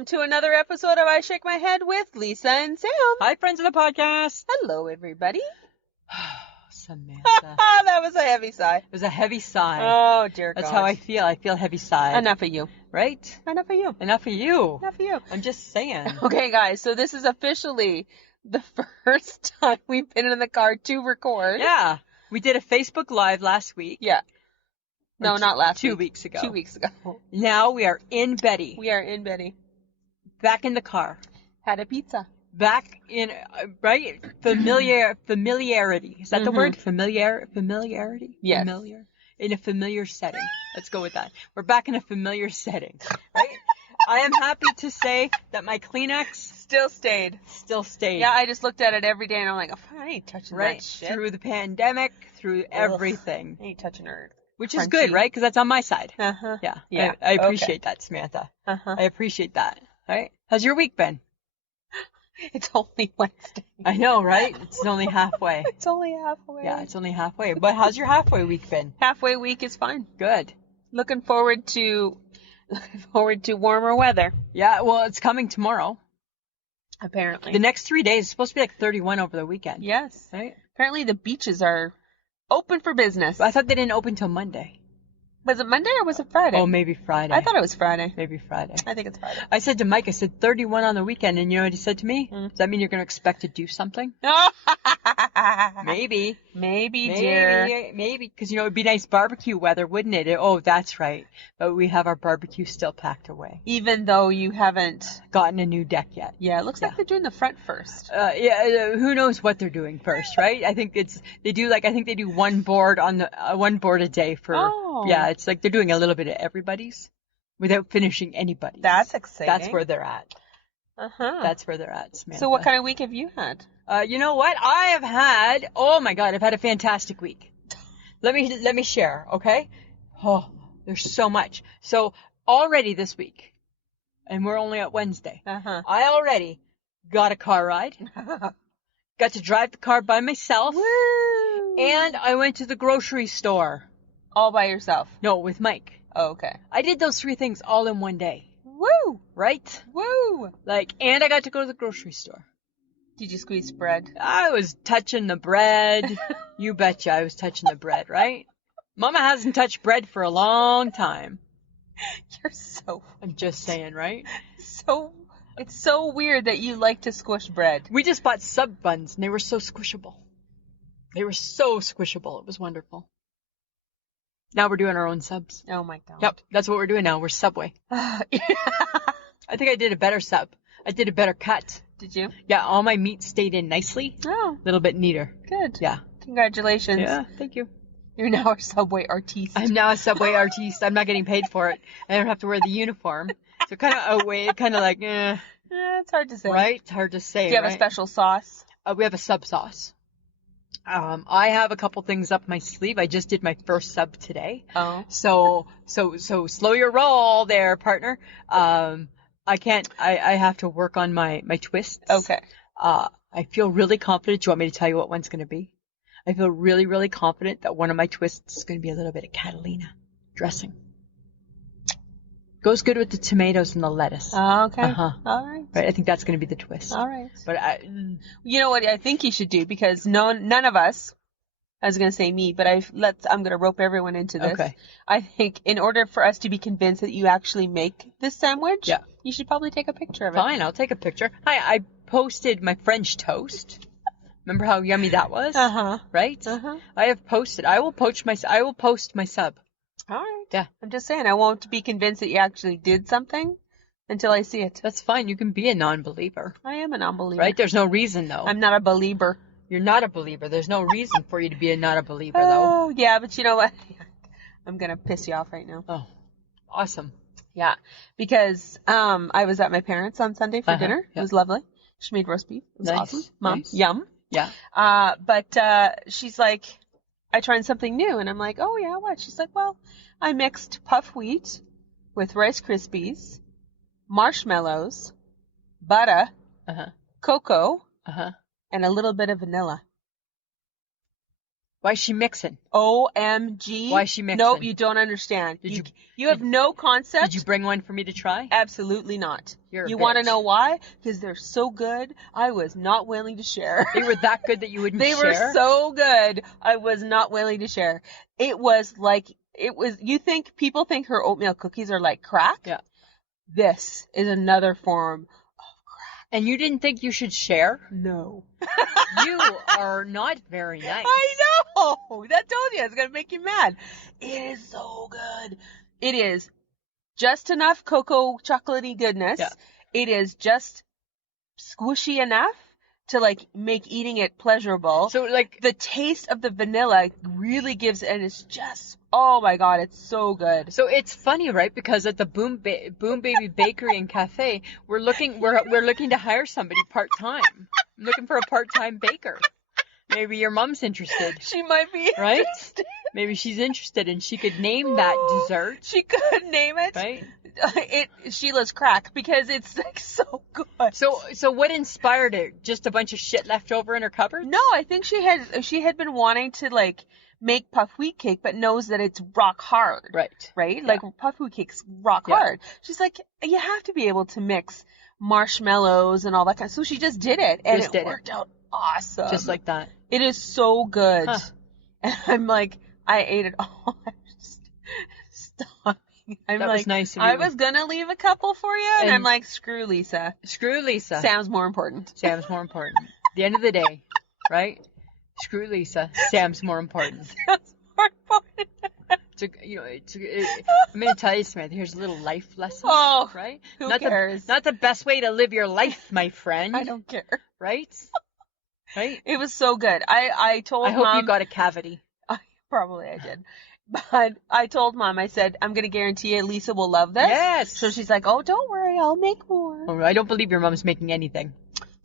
welcome to another episode of I Shake My Head with Lisa and Sam. Hi, friends of the podcast. Hello, everybody. Samantha. That was a heavy sigh. It was a heavy sigh. Oh, dear God. That's how I feel. I feel heavy sigh. Enough of you. Right? Enough of you. Enough of you. Enough of you. I'm just saying. Okay, guys, so this is officially the first time we've been in the car to record. Yeah. We did a Facebook Live last week. Yeah. No, not last 2 week. weeks ago. 2 weeks ago. Now we are in Betty. We are in Betty. Back in the car. Had a pizza. Back in, right? Familiarity. Is that the word? Familiarity? Yes. Familiar. In a familiar setting. Let's go with that. We're back in a familiar setting. Right? I am happy to say that my Kleenex Still stayed. Yeah, I just looked at it every day and I'm like, I ain't touching right that shit. through the pandemic, through everything. I ain't touching her. Which is good, right? Because that's on my side. Uh-huh. Yeah. Yeah. I appreciate that, Samantha. Uh-huh. I appreciate that. Right? How's your week been? It's only Wednesday. I know, right? It's only halfway. It's only halfway. Yeah, it's only halfway. But how's your halfway week been? Halfway week is fine. Good. Looking forward to warmer weather. Yeah, well, it's coming tomorrow. Apparently. The next 3 days is supposed to be like 31 over the weekend. Yes. Right? Apparently the beaches are open for business. I thought they didn't open till Monday. Was it Monday or was it Friday? Oh, maybe Friday. I thought it was Friday. Maybe Friday. I think it's Friday. I said to Mike, I said 31 on the weekend, and you know what he said to me? Does that mean you're going to expect to do something? Maybe. Maybe, dear. Maybe, because, you know, it'd be nice barbecue weather, wouldn't it? Oh, that's right. But we have our barbecue still packed away. Even though you haven't Gotten a new deck yet. Yeah, it looks like they're doing the front first. Who knows what they're doing first, right? I think they do one board a day for, yeah, it's like they're doing a little bit of everybody's without finishing anybody's. That's exciting. That's where they're at. Uh-huh. That's where they're at, Samantha. So what kind of week have you had? You know what? I've had a fantastic week. Let me share, okay? Oh, there's so much. So already this week, and we're only at Wednesday, I already got a car ride, got to drive the car by myself, Woo! and I went to the grocery store. All by yourself? No, with Mike. Oh, okay. I did those 3 things all in one day. Woo! Right? Woo! And I got to go to the grocery store. Did you squeeze bread? I was touching the bread. You betcha I was touching the bread, right? Mama hasn't touched bread for a long time. You're so... I'm just saying, right? It's so weird that you like to squish bread. We just bought sub buns, and they were so squishable. It was wonderful. Now we're doing our own subs. Oh, my God. Yep, that's what we're doing now. We're Subway. I think I did a better sub. I did a better cut. Did you? Yeah, all my meat stayed in nicely. Oh. A little bit neater. Good. Yeah. Congratulations. Yeah, thank you. You're now a Subway artiste. I'm now a Subway artiste. I'm not getting paid for it. I don't have to wear the uniform. So kind of like, Yeah, it's hard to say. Right? It's hard to say, Do you have a special sauce? We have a sub sauce. I have a couple things up my sleeve. I just did my first sub today. Oh. So slow your roll there, partner. I have to work on my twists. Okay. I feel really confident. Do you want me to tell you what one's going to be? I feel really, really confident that one of my twists is going to be a little bit of Catalina dressing. Goes good with the tomatoes and the lettuce. Oh, okay. Uh-huh. All right. Right, I think that's going to be the twist. All right. But you know what I think you should do, because none of us, I was going to say me, but I'm going to rope everyone into this. Okay. I think in order for us to be convinced that you actually make this sandwich, you should probably take a picture of it. Fine, I'll take a picture. I posted my French toast. Remember how yummy that was? Right? I have posted. I will post my sub. All right. Yeah. I'm just saying, I won't be convinced that you actually did something until I see it. That's fine. You can be a non-believer. I am a non-believer. Right? There's no reason, though. I'm not a believer. You're not a believer. There's no reason for you to be not a believer, though. Oh, yeah, but you know what? I'm going to piss you off right now. Oh, awesome. Yeah, because I was at my parents' on Sunday for dinner. It was lovely. She made roast beef. It was awesome. Mom, yum. Yeah. But she's like, I tried something new. And I'm like, oh, yeah, what? She's like, well, I mixed puff wheat with Rice Krispies, marshmallows, butter, cocoa, and a little bit of vanilla. Why is she mixing? OMG. Why is she mixing? Nope, you don't understand. You have no concept. Did you bring one for me to try? Absolutely not. You're a You want to bitch. know why? Because they're so good, I was not willing to share. They were that good that you wouldn't They share? were so good, I was not willing to share. People think her oatmeal cookies are like crack? Yeah. This is another form of crack. And you didn't think you should share? No. You are not very nice. I know! That told you, it's gonna make you mad. It is so good. It is just enough cocoa chocolatey goodness. Yeah. It is just squishy enough to like make eating it pleasurable. So like The taste of the vanilla really gives, and it's just, oh my god, it's so good. So it's funny, right? Because at the Boom Baby Bakery and Cafe, we're looking to hire somebody part-time. I'm looking for a part-time baker. Maybe your mom's interested, She might be right? interested. Maybe she's interested and she could name that dessert, She could name it. right? Sheila's crack, because it's like so good. So what inspired it? Just a bunch of shit left over in her cupboard? No, I think she had been wanting to like make puff wheat cake, but knows that it's rock hard. Right. Right? Like puff wheat cake's rock Yeah. hard. She's like, you have to be able to mix marshmallows and all that kind of. So she just did it, and it worked out awesome. Just like that. It is so good. Huh. And I'm like, I ate it all. I'm just stopping. I'm That like, was nice of I you. was gonna leave a couple for you, and And- I'm like, screw Lisa. Screw Lisa. Sam's more important. Sam's more important. At the end of the day, right? Screw Lisa. Sam's more important. Sam's more important. I'm going to tell you, Samantha, here's a little life lesson. Oh, right? who not cares? Not the best way to live your life, my friend. I don't care. Right? Right? It was so good. I told I hope Mom. you got a cavity. Probably I did. But I told Mom, I said, I'm going to guarantee you Lisa will love this. Yes. So she's like, oh, don't worry, I'll make more. Oh, I don't believe your mom's making anything.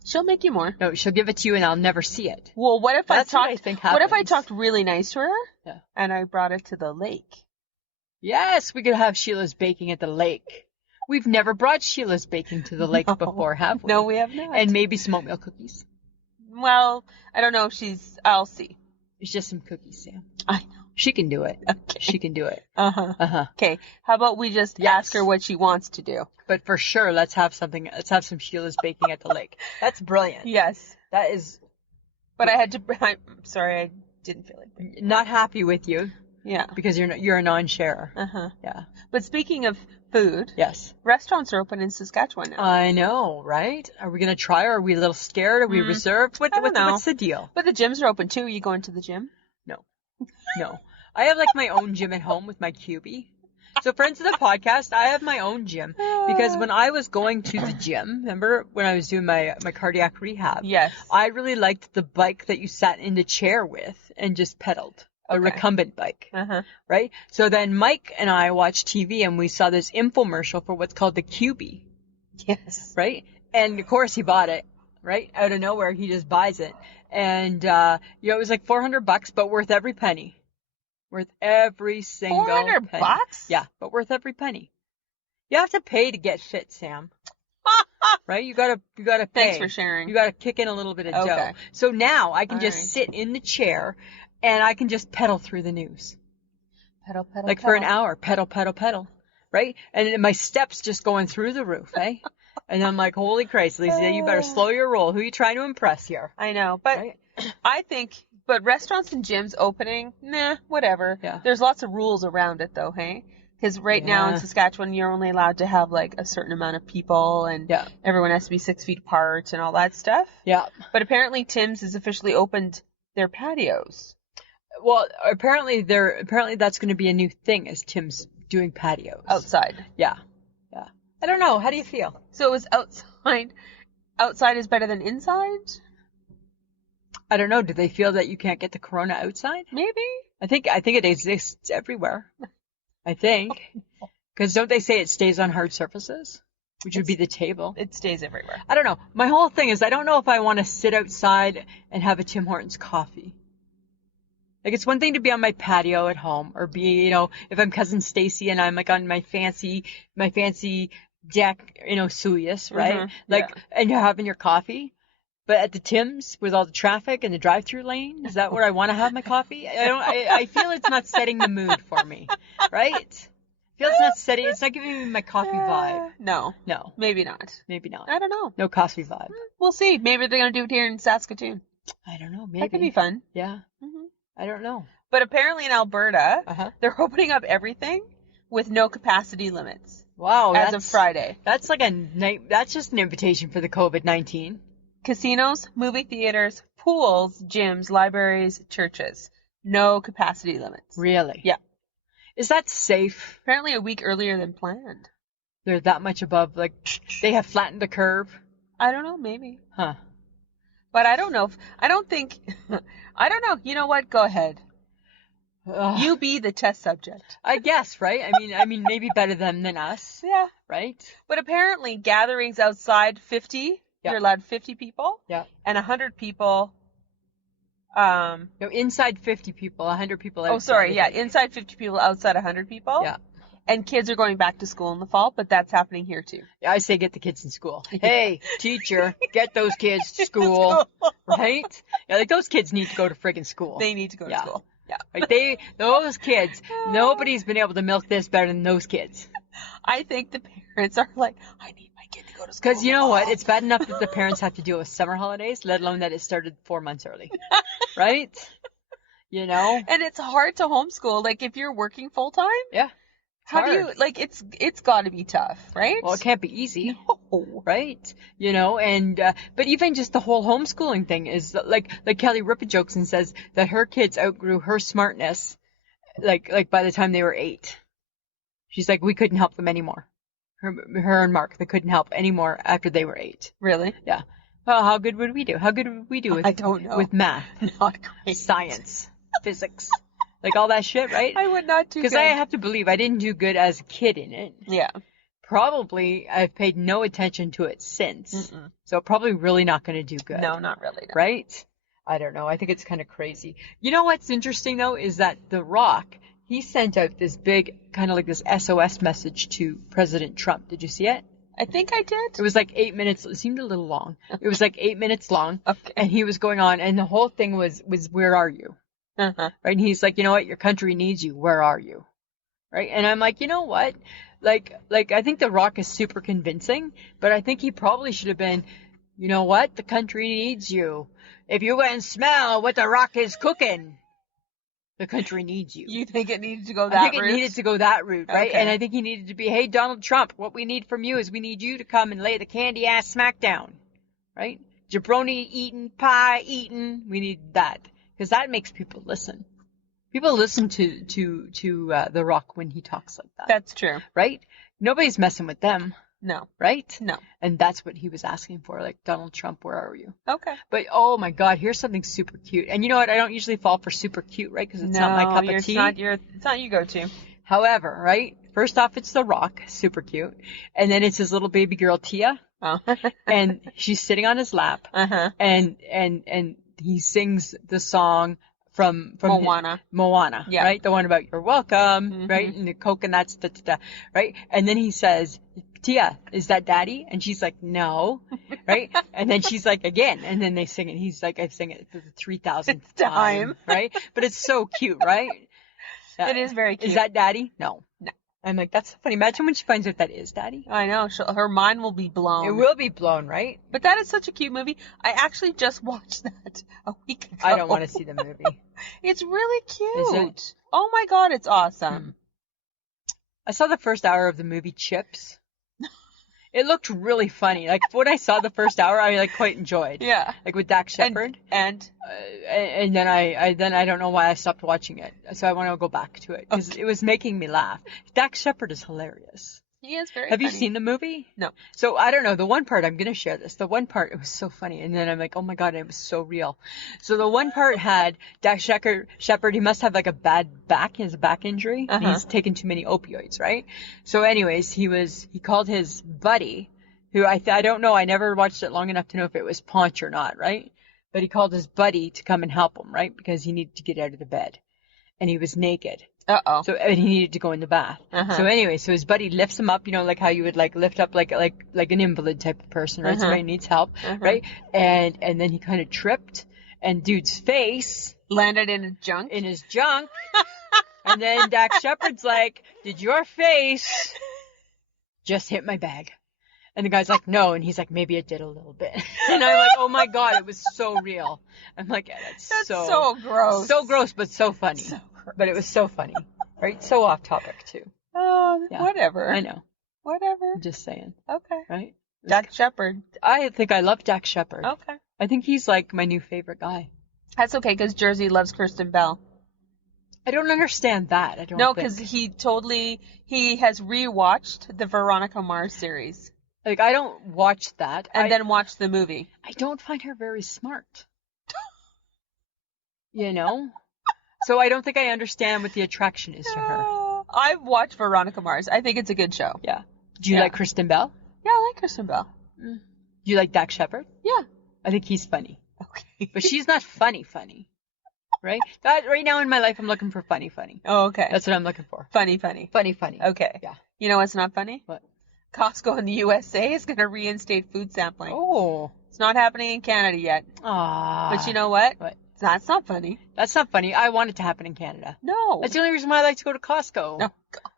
She'll make you more. No, she'll give it to you and I'll never see it. Well, what if That's what I I think what if I happens. talked really nice to her? Yeah. And I brought it to the lake? Yes, we could have Sheila's baking at the lake. We've never brought Sheila's baking to the lake No. before, have we? No, we have not. And maybe some oatmeal cookies. Well, I don't know if I'll see. It's just some cookies, Sam. I know. She can do it. Okay. She can do it. Uh-huh. Uh-huh. Okay. How about we just Yes. ask her what she wants to do? But for sure, let's have some Sheila's baking at the lake. That's brilliant. Yes. That is But I'm sorry, I didn't feel like it. not happy with you Yeah. because you're a non-sharer. Uh-huh. Yeah. But speaking of food, Yes. restaurants are open in Saskatchewan now. I know, right? Are we gonna try or are we a little scared? Are we reserved? I don't know. What's the deal? But the gyms are open too. Are you going to the gym? No. I have like my own gym at home with my cubie. So friends of the podcast, I have my own gym because when I was going to the gym, remember when I was doing my cardiac rehab? Yes. I really liked the bike that you sat in the chair with and just pedaled. A Okay. recumbent bike, Uh-huh. right? So then Mike and I watched TV and we saw this infomercial for what's called the Cubie, Yes. right? And of course he bought it, right? Out of nowhere, he just buys it. And, it was like $400, but worth every penny. Worth every single $400? penny. Yeah, but worth every penny. You have to pay to get fit, Sam. Right? You gotta pay. Thanks for sharing. You gotta kick in a little bit of Okay. dough. So now I can All just right. sit in the chair and I can just pedal through the news. Pedal, pedal, Like for an hour. Pedal, pedal, pedal. Right? And my steps just going through the roof, eh? And I'm like, holy Christ, Lisa, you better slow your roll. Who are you trying to impress here? I know, but Right? I think, but restaurants and gyms opening, nah, whatever. Yeah. There's lots of rules around it though, hey? Because right now in Yeah. Saskatchewan, you're only allowed to have like a certain amount of people, and Yeah. everyone has to be 6 feet apart and all that stuff. Yeah. But apparently Tim's has officially opened their patios. Well, apparently that's going to be a new thing is Tim's doing patios. Outside. Yeah. Yeah. I don't know. How do you feel? So is outside. Outside is better than inside? I don't know. Do they feel that you can't get the corona outside? Maybe. I think it exists everywhere. I think. Because don't they say it stays on hard surfaces? Which would be the table. It stays everywhere. I don't know. My whole thing is I don't know if I want to sit outside and have a Tim Hortons coffee. Like it's one thing to be on my patio at home or be, if I'm cousin Stacy and I'm like on my fancy deck, Suyas, right? Mhm, Like, and you're having your coffee. But at the Tim's with all the traffic and the drive-through lane, is that where I want to have my coffee? I feel it's not setting the mood for me, right? I feel it's not giving me my coffee vibe. No. No. Maybe not. Maybe not. I don't know. No coffee vibe. We'll see. Maybe they're going to do it here in Saskatoon. I don't know. Maybe. That could be fun. Yeah. Mm-hmm. I don't know. But apparently in Alberta, they're opening up everything with no capacity limits. Wow. As of Friday. That's that's just an invitation for the COVID-19. Casinos, movie theaters, pools, gyms, libraries, churches. No capacity limits. Really? Yeah. Is that safe? Apparently a week earlier than planned. They're that much above, like, they have flattened the curve? I don't know, maybe. Huh. But I don't know. I don't know. You know what? Go ahead. You be the test subject. I guess, right? I mean, maybe better them than us. Yeah. Right? But apparently gatherings outside 50, you're allowed 50 people. Yeah. And 100 people. No, inside 50 people, 100 people outside. Oh, sorry. Yeah. Inside 50 people, outside 100 people. Yeah. And kids are going back to school in the fall, but that's happening here too. Yeah, I say get the kids in school. Hey, teacher, get those kids to school. Right? Yeah, like those kids need to go to friggin' school. They need to go to school. Yeah. Like those kids, nobody's been able to milk this better than those kids. I think the parents are like, I need my kid to go to school. Because you know what? It's bad enough that the parents have to deal with summer holidays, let alone that it started 4 months early. Right? You know? And it's hard to homeschool. Like if you're working full time. Yeah. How do you, like, it's got to be tough, right? Well, it can't be easy. No. Right? You know, and, but even just the whole homeschooling thing is like Kelly Ripa jokes and says that her kids outgrew her smartness, like by the time they were 8. She's like, we couldn't help them anymore. Her and Mark, they couldn't help anymore after they were 8. Really? Yeah. Well, how good would we do? How good would we do with, I don't know. With math? Not great. Science. Physics. Like all that shit, right? I would not do good. Because I have to believe I didn't do good as a kid in it. Yeah. Probably I've paid no attention to it since. Mm-mm. So probably really not going to do good. No, not really. No. Right? I don't know. I think it's kind of crazy. You know what's interesting though is that The Rock, he sent out this big kind of like this SOS message to President Trump. Did you see it? I think I did. It was like 8 minutes. It seemed a little long. It was like 8 minutes long. Okay. And he was going on and the whole thing was where are you? Uh-huh. Right? And he's like, you know what? Your country needs you. Where are you? Right? And I'm like, you know what? Like I think The Rock is super convincing, but I think he probably should have been, you know what? The country needs you. If you go and smell what The Rock is cooking, the country needs you. You think it needed to go that route? I think it needed to go that route, right? Okay. And I think he needed to be, hey, Donald Trump, what we need from you is we need you to come and lay the candy ass smack down, right? Jabroni eating, pie eating, we need that. Because that makes people listen. People listen to The Rock when he talks like that. That's true. Right? Nobody's messing with them. No. Right? No. And that's what he was asking for, like, Donald Trump, where are you? Okay. But, oh my God, here's something super cute. And you know what? I don't usually fall for super cute, right? Because it's not my cup of tea. It's not your go-to. However, right? First off, it's The Rock, super cute. And then it's his little baby girl, Tia. Oh. And she's sitting on his lap. Uh-huh. And he sings the song from Moana, yeah. Right? The one about you're welcome, Mm-hmm. right? And the coconuts, right? And then he says, Tia, is that daddy? And she's like, no, right? And then she's like, again, and then they sing it. He's like, I've sing it for the 3,000th time, right? But it's so cute, right? It is very cute. Is that daddy? No. No. I'm like, that's so funny. Imagine when she finds out that is daddy. I know. Her mind will be blown. It will be blown, right? But that is such a cute movie. I actually just watched that a week ago. I don't want to see the movie. It's really cute. Is it? Oh my God, it's awesome. I saw the first hour of the movie Chips. It looked really funny. Like when I saw the first hour, I like quite enjoyed. Yeah. Like with Dax Shepard. And then I don't know why I stopped watching it. So I want to go back to it because it was making me laugh. Dax Shepard is hilarious. He is very Have you funny. seen the movie? No. So I don't know. The one part, I'm going to share this. The one part, it was so funny. And then I'm like, oh my God, it was so real. So the one part had Dax Shepard, he must have like a bad back. He has a back injury. Uh-huh. And he's taken too many opioids, right? So anyways, he called his buddy, who I don't know. I never watched it long enough to know if it was Paunch or not, right? But he called his buddy to come and help him, right? Because he needed to get out of the bed. And he was naked. Uh-oh. So, and he needed to go in the bath. Uh-huh. So anyway, so his buddy lifts him up, you know, like how you would like lift up like an invalid type of person, right? Uh-huh. Somebody needs help, Uh-huh. right? And then he kind of tripped, and dude's face Landed in his junk. in his junk. And then Dax Shepard's like, "Did your face just hit my bag?" And the guy's like, "No." And he's like, "Maybe it did a little bit." And I'm like, "Oh my God, it was so real." I'm like, yeah, That's so so gross. So gross, but so funny. So gross. But it was so funny, right? So off topic too. Oh, Yeah. whatever. I know. Whatever. I'm just saying, Okay. right? Dax Shepard. I think I love Dax Shepard. Okay. I think he's like my new favorite guy. That's okay, because Jersey loves Kristen Bell. I don't understand that. I don't. No, think. because he has rewatched the Veronica Mars series Like, I don't watch that. and then watched the movie. I don't find her very smart. You know? So I don't think I understand what the attraction is to her. I've watched Veronica Mars. I think it's a good show. Yeah. Do you Yeah. like Kristen Bell? Yeah, I like Kristen Bell. Do you like Dax Shepard? Yeah. I think he's funny. Okay. But she's not funny. Right? That right now in my life, I'm looking for funny. Oh, okay. That's what I'm looking for. Funny. Funny. Okay. Yeah. You know what's not funny? What? Costco in the USA is going to reinstate food sampling. Oh. It's not happening in Canada yet. Ah. But you know what? What? That's not funny. That's not funny. I want it to happen in Canada. No. That's the only reason why I like to go to Costco. Oh, God.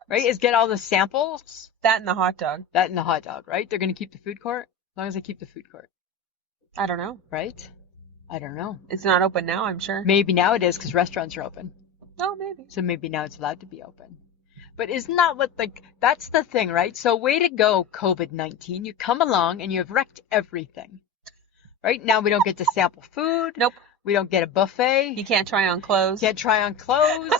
Right? Is get all the samples. That and the hot dog. That and the hot dog, right? They're going to keep the food court? As long as they keep the food court. I don't know. Right? I don't know. It's not open now, I'm sure. Maybe now it is because restaurants are open. Oh, maybe. So maybe now it's allowed to be open. But isn't that what, like, that's the thing, right? So way to go, COVID-19. You come along and you have wrecked everything. Right? Now we don't get to sample food. Nope. We don't get a buffet. You can't try on clothes. Can't try on clothes.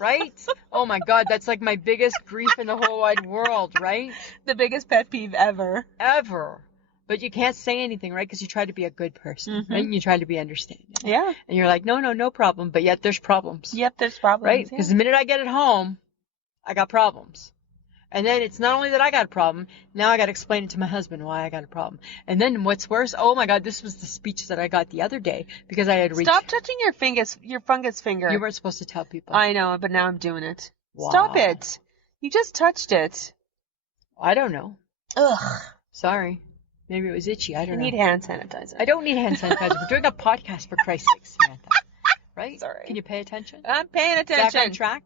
Right? Oh my God, that's like my biggest grief in the whole wide world, right? The biggest pet peeve ever. Ever. But you can't say anything, right? Because you try to be a good person, right? And you try to be understanding. Yeah. And you're like, no problem. But yet there's problems. Yep, there's problems. Right? Because the minute I get it home, I got problems. And then it's not only that I got a problem, now I got to explain it to my husband why I got a problem. And then what's worse, oh my God, this was the speech that I got the other day because I had reached. Stop touching your fungus finger. You weren't supposed to tell people. I know, but now I'm doing it. Wow. Stop it. You just touched it. I don't know. Ugh. Sorry. Maybe it was itchy. I I don't know. need hand sanitizer. I don't need hand sanitizer. We're doing a podcast for Christ's sake, Samantha. Right? Sorry. Can you pay attention? I'm paying Back on attention. track?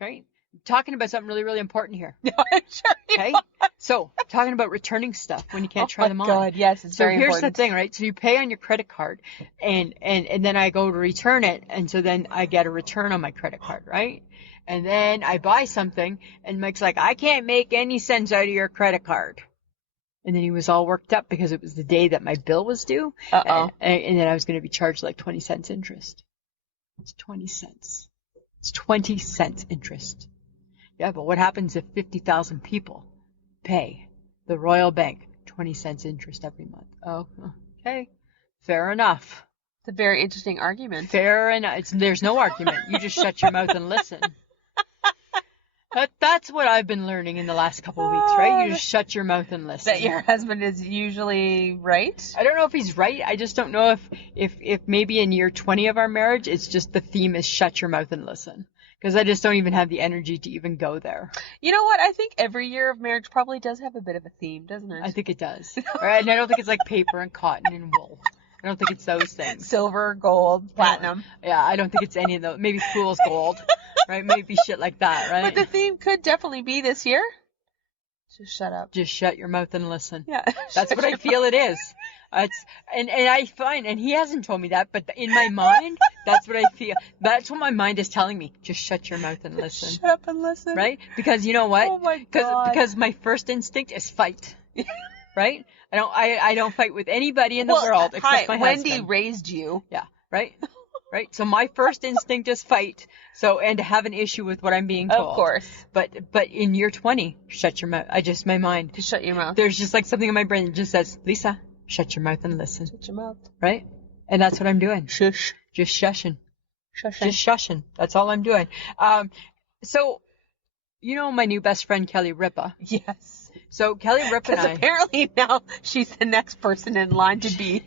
Right? Talking about something really, really important here. No, I'm sure you Okay? are. So, talking about returning stuff when you can't try them Oh on. my God, yes, it's So very here's important. the thing, right? So you pay on your credit card and then I go to return it and so then I get a return on my credit card, right? And then I buy something and Mike's like, I can't make any sense out of your credit card. And then he was all worked up because it was the day that my bill was due. Uh-oh. And then I was going to be charged like 20 cents interest. It's 20 cents. It's 20 cents interest. Yeah, but what happens if 50,000 people pay the Royal Bank 20 cents interest every month? Oh, okay. Fair enough. It's a very interesting argument. Fair enough. There's no argument. You just shut your mouth and listen. That's what I've been learning in the last couple of weeks, right? You just shut your mouth and listen. That your husband is usually right? I don't know if he's right. I just don't know if maybe in year 20 of our marriage, it's just the theme is shut your mouth and listen. Because I just don't even have the energy to even go there. You know what? I think every year of marriage probably does have a bit of a theme, doesn't it? I think it does. Right? And I don't think it's like paper and cotton and wool. I don't think it's those things. Silver, gold, platinum. Yeah, I don't think it's any of those. Maybe fool's gold. Right? Maybe shit like that, right? But the theme could definitely be this year. Just shut up. Just shut your mouth and listen. Yeah. That's what I feel it is. And I find, and he hasn't told me that, but in my mind, that's what I feel. That's what my mind is telling me. Just shut your mouth and listen. Shut up and listen. Right? Because you know what? Oh my God. Because my first instinct is fight. Right? I don't fight with anybody in the world except my Wendy husband. raised you. Yeah. Right? Right? So my first instinct is fight. So, and to have an issue with what I'm being told. Of course. But in year 20, shut your mouth. My mind. Just shut your mouth. There's just like something in my brain that just says, Lisa, shut your mouth and listen. Shut your mouth. Right? And that's what I'm doing. Shush. Just shushing. Shushing. Just shushing. That's all I'm doing. So, you know my new best friend, Kelly Ripa. Yes. So Kelly Ripa and Because I, apparently now she's the next person in line to be.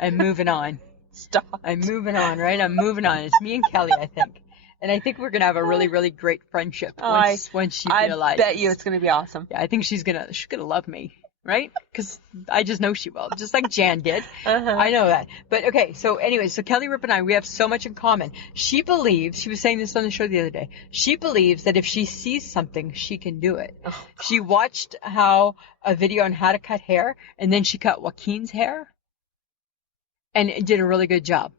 I'm moving on. Stop. I'm moving on, right? I'm moving on. It's me and Kelly, I think. And I think we're going to have a really, really great friendship once she realizes. I bet you it's going to be awesome. Yeah, I think she's gonna love me, right? Because I just know she will, just like Jan did. I know that. But okay, so anyway, so Kelly Ripa and I, we have so much in common. She believes, she was saying this on the show the other day, she believes that if she sees something, she can do it. Oh, she watched a video on how to cut hair, and then she cut Joaquin's hair, and it did a really good job.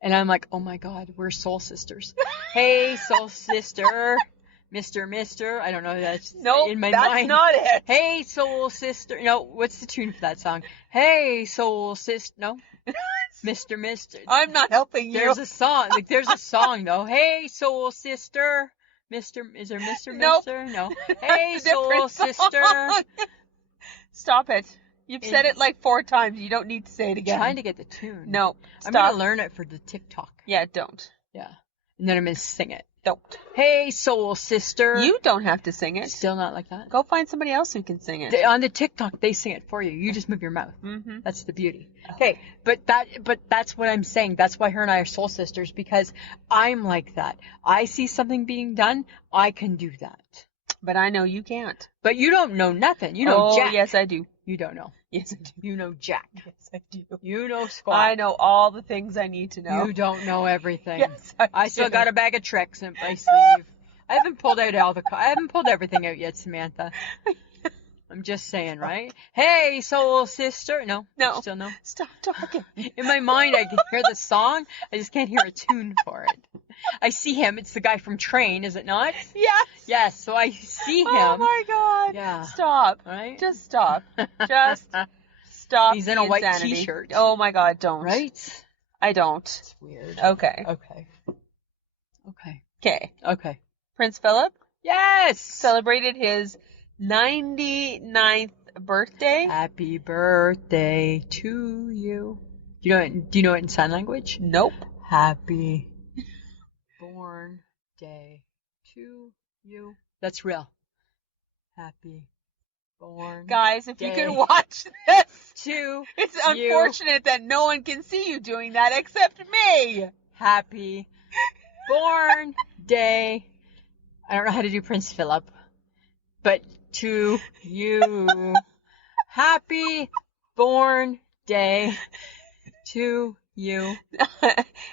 And I'm like, oh my God, we're soul sisters. Hey, soul sister. Mister, I don't know, that's in my mind. That's not it. Hey, soul sister. No, what's the tune for that song? Hey, soul sister. No? Mister. I'm not helping you. There's a song. There's a song, though. Hey, soul sister. Is there Mr. Nope. Mister? No. Hey, soul sister. Stop it. You've said it like 4 times. You don't need to say it again. I'm trying to get the tune. No, stop. I'm going to learn it for the TikTok. Yeah, don't. Yeah. And then I'm going to sing it. Don't. Hey, soul sister. You don't have to sing it. Still not like that? Go find somebody else who can sing it. On the TikTok, they sing it for you. You just move your mouth. Mm-hmm. That's the beauty. Okay, but that's what I'm saying. That's why her and I are soul sisters, because I'm like that. I see something being done, I can do that. But I know you can't. But you don't know nothing. You know Jack. Yes, I do. You don't know. Yes, I do. You know Jack. Yes, I do. You know squat. I know all the things I need to know. You don't know everything. Yes, I still got a bag of tricks in my sleeve. I haven't pulled out I haven't pulled everything out yet, Samantha. I'm just saying, right? Hey, soul sister. No. Still no. Stop talking. In my mind, I can hear the song. I just can't hear a tune for it. I see him. It's the guy from Train, is it not? Yes. Yes. So I see him. Oh my God. Yeah. Stop. Right? Just stop. Just stop. He's in a white t-shirt. Oh my God, don't. Right? I don't. It's weird. Okay. Okay. Prince Philip Yes. celebrated his 99th birthday. Happy birthday to you. Do you know it in sign language? Nope. Happy born day to you. That's real. Happy born. Guys, if day you can watch this, to it's you. unfortunate that no one can see you doing that except me. Happy born day. I don't know how to do Prince Philip, but to you. Happy born day to you.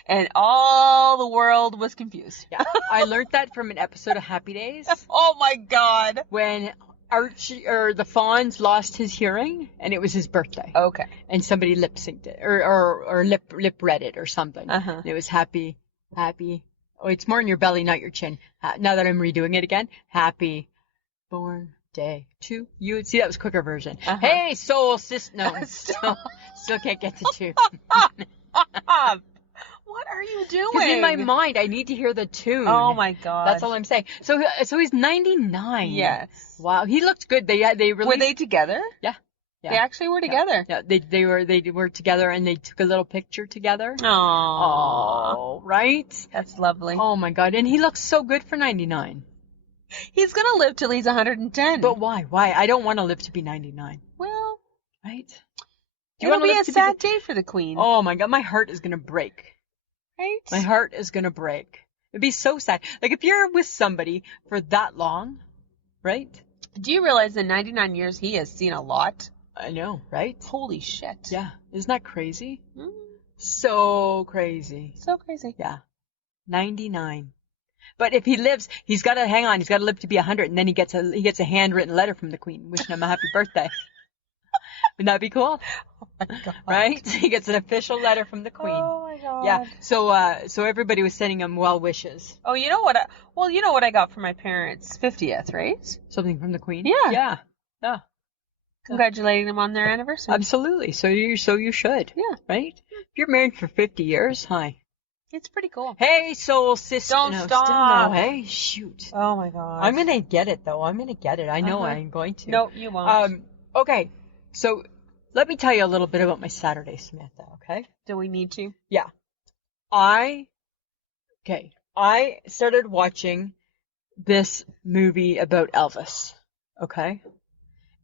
And all the world was confused. Yeah, I learned that from an episode of Happy Days Oh my God. when Archie or the Fonz lost his hearing and it was his birthday. Okay. And somebody lip synced it or lip read it or something. Uh-huh. And it was happy. Oh, it's more in your belly, not your chin. Now that I'm redoing it again, happy born day to you. See, that was quicker version. Uh-huh. Hey, soul sister. No, still can't get to two. Stop. What are you doing? Because in my mind, I need to hear the tune. Oh my God. That's all I'm saying. So he's 99. Yes. Wow, he looked good. They released. Were they together? Yeah. They actually were together. Yeah, they were together and they took a little picture together. Aww. Oh, right? That's lovely. Oh my God, and he looks so good for 99. He's going to live till he's 110. But why? Why? I don't want to live to be 99. Well, Right? it'll be a sad day for the Queen. Oh my God, my heart is going to break. Right? My heart is going to break. It'd be so sad. Like if you're with somebody for that long, right? Do you realize in 99 years he has seen a lot? I know, right? Holy shit. Yeah. Isn't that crazy? Mm, So crazy. so crazy. Yeah. 99. But if he lives, he's got to hang on. He's got to live to be 100, and then he gets a handwritten letter from the Queen wishing him a happy birthday. Wouldn't that be cool? Oh my God. Right? He gets an official letter from the Queen. Oh my God. Yeah. So everybody was sending him well wishes. Oh, you know what? You know what I got for my parents' 50th, right? Something from the Queen. Yeah. Yeah. Congratulating them on their anniversary. Absolutely. So you should. Yeah. Right? If you're married for 50 years, hi. It's pretty cool. Hey, soul sister. Don't no, stop. Still no, hey, shoot. Oh my God. I'm gonna get it though. I'm gonna get it. I know Uh-huh. I'm going to. No, you won't. Okay. So let me tell you a little bit about my Saturday, Samantha. Okay. Do we need to? Yeah. I started watching this movie about Elvis. Okay.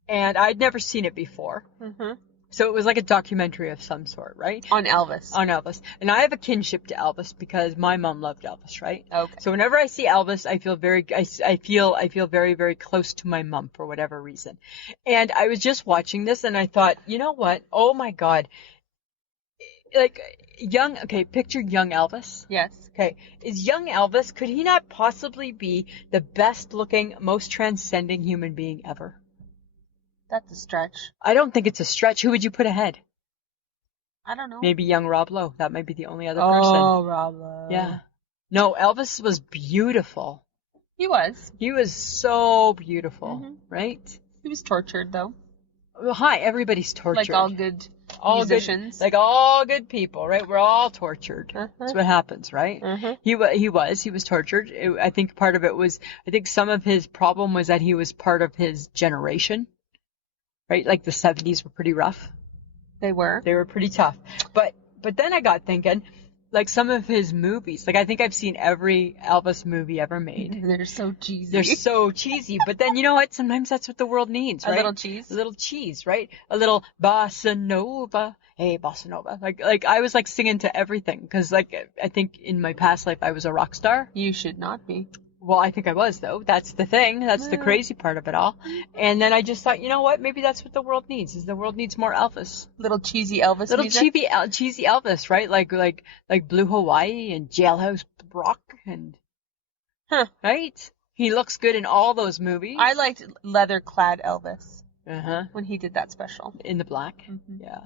And I'd never seen it before. Mm-hmm. So it was like a documentary of some sort, right? On Elvis. On Elvis. And I have a kinship to Elvis because my mom loved Elvis, right? Okay. So whenever I see Elvis, I feel very, very close to my mom for whatever reason. And I was just watching this and I thought, you know what? Oh my God. Like picture young Elvis. Yes. Okay. Is young Elvis, could he not possibly be the best looking, most transcending human being ever? That's a stretch. I don't think it's a stretch. Who would you put ahead? I don't know. Maybe young Rob Lowe. That might be the only other person. Oh, Rob Lowe. Yeah. No, Elvis was beautiful. He was. He was so beautiful, right? He was tortured, though. Well, hi, everybody's tortured. Like all good musicians. Like all good people, right? We're all tortured. That's what happens, right? He was tortured. I think part of it was, I think some of his problem was that he was part of his generation, right? Like the 70s were pretty rough. They were. They were pretty tough. But then I got thinking, like some of his movies, like I think I've seen every Elvis movie ever made. They're so cheesy. They're so cheesy. But then you know what? Sometimes that's what the world needs, right? A little cheese. A little cheese, right? A little bossa nova. Hey, bossa nova. Like I was like singing to everything because like I think in my past life I was a rock star. You should not be. Well, I think I was, though. That's the thing. That's the crazy part of it all. And then I just thought, you know what? Maybe that's what the world needs. Is the world needs more Elvis. Little cheesy Elvis Little music. cheesy Elvis, right? Like Blue Hawaii and Jailhouse Rock and right? He looks good in all those movies. I liked leather-clad Elvis. Uh-huh. When he did that special. In the black? Yeah.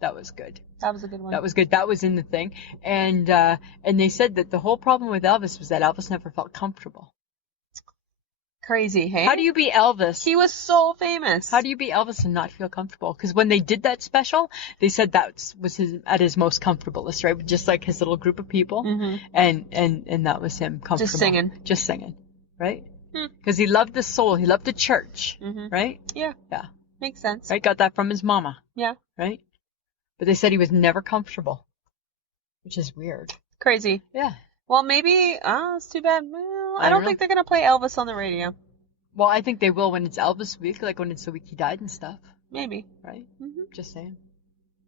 That was good. That was a good one. That was good. That was in the thing. And they said that the whole problem with Elvis was that Elvis never felt comfortable. Crazy, hey? How do you be Elvis? He was so famous. How do you be Elvis and not feel comfortable? Because when they did that special, they said that was at his most comfortablest, right? Just like his little group of people. And that was him comfortable. Just singing. Right? Because he loved the soul. He loved the church. Right? Yeah. Yeah. Makes sense. Right? Got that from his mama. Yeah. Right? But they said he was never comfortable, which is weird. Crazy. Yeah. Well, maybe, it's too bad. Well, I don't think they're going to play Elvis on the radio. Well, I think they will when it's Elvis week, like when it's the week he died and stuff. Maybe. Right? Just saying.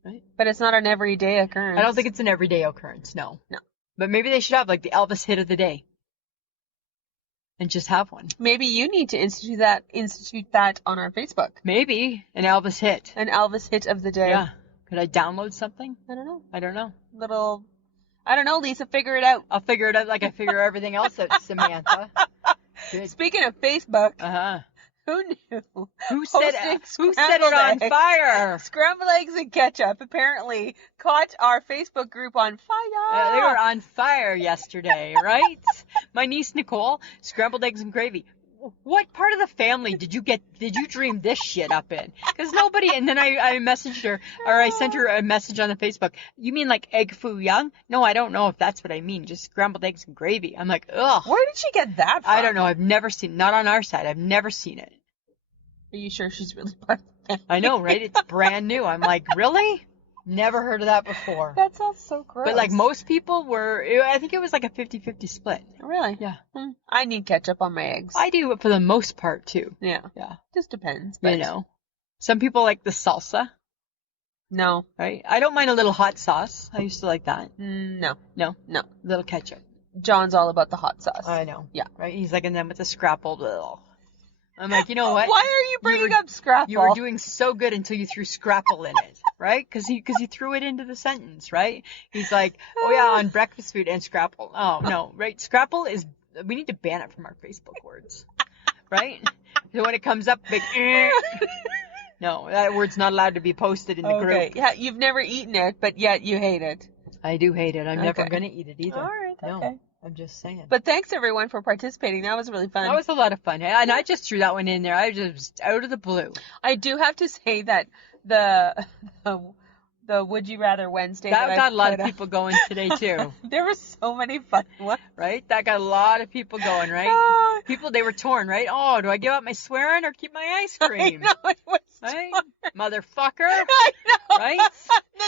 Right? But it's not an everyday occurrence. I don't think it's an everyday occurrence, no. No. But maybe they should have, like, the Elvis hit of the day. And just have one. Maybe you need to institute that on our Facebook. Maybe. An Elvis hit. An Elvis hit of the day. Yeah. Could I download something? I don't know. I don't know, Lisa, figure it out. I'll figure it out like I figure everything else out, Samantha. Good. Speaking of Facebook. Uh-huh. Who knew? Who set it on fire? Scrambled eggs and ketchup apparently caught our Facebook group on fire. They were on fire yesterday, right? My niece Nicole, scrambled eggs and gravy. What part of the family did you dream this shit up in? Because nobody, and then I messaged her, or I sent her a message on the Facebook. You mean like egg foo young? No, I don't know if that's what I mean. Just scrambled eggs and gravy. I'm like, ugh. Where did she get that from? I don't know. I've never seen, not on our side. I've never seen it. Are you sure she's really part of the family? I know, right? It's brand new. I'm like, really? Never heard of that before. That sounds so gross. But like most people I think it was like a 50-50 split. Really? Yeah. I need ketchup on my eggs. I do for the most part too. Yeah. Yeah. Just depends. But... You know. Some people like the salsa. No. Right? I don't mind a little hot sauce. I used to like that. No. No? No. Little ketchup. John's all about the hot sauce. I know. Yeah. Right? He's like, and then with the scrappled. Ugh. I'm like, you know what? Why are you bringing up scrapple? You were doing so good until you threw scrapple in it, right? Because he threw it into the sentence, right? He's like, oh yeah, on breakfast food and scrapple. Oh no, right? Scrapple we need to ban it from our Facebook words, right? So when it comes up, big. No, that word's not allowed to be posted in the group. Yeah, you've never eaten it, but yet you hate it. I do hate it. I'm never gonna eat it either. All right. No. Okay. I'm just saying. But thanks everyone for participating. That was really fun. That was a lot of fun. And I just threw that one in there. I just out of the blue. I do have to say that the Would You Rather Wednesday that got a lot of people going today too. There were so many fun ones. Right? That got a lot of people going, right? People, they were torn, right? Oh, do I give up my swearing or keep my ice cream? I know, it was right? torn. Motherfucker. I know. Right?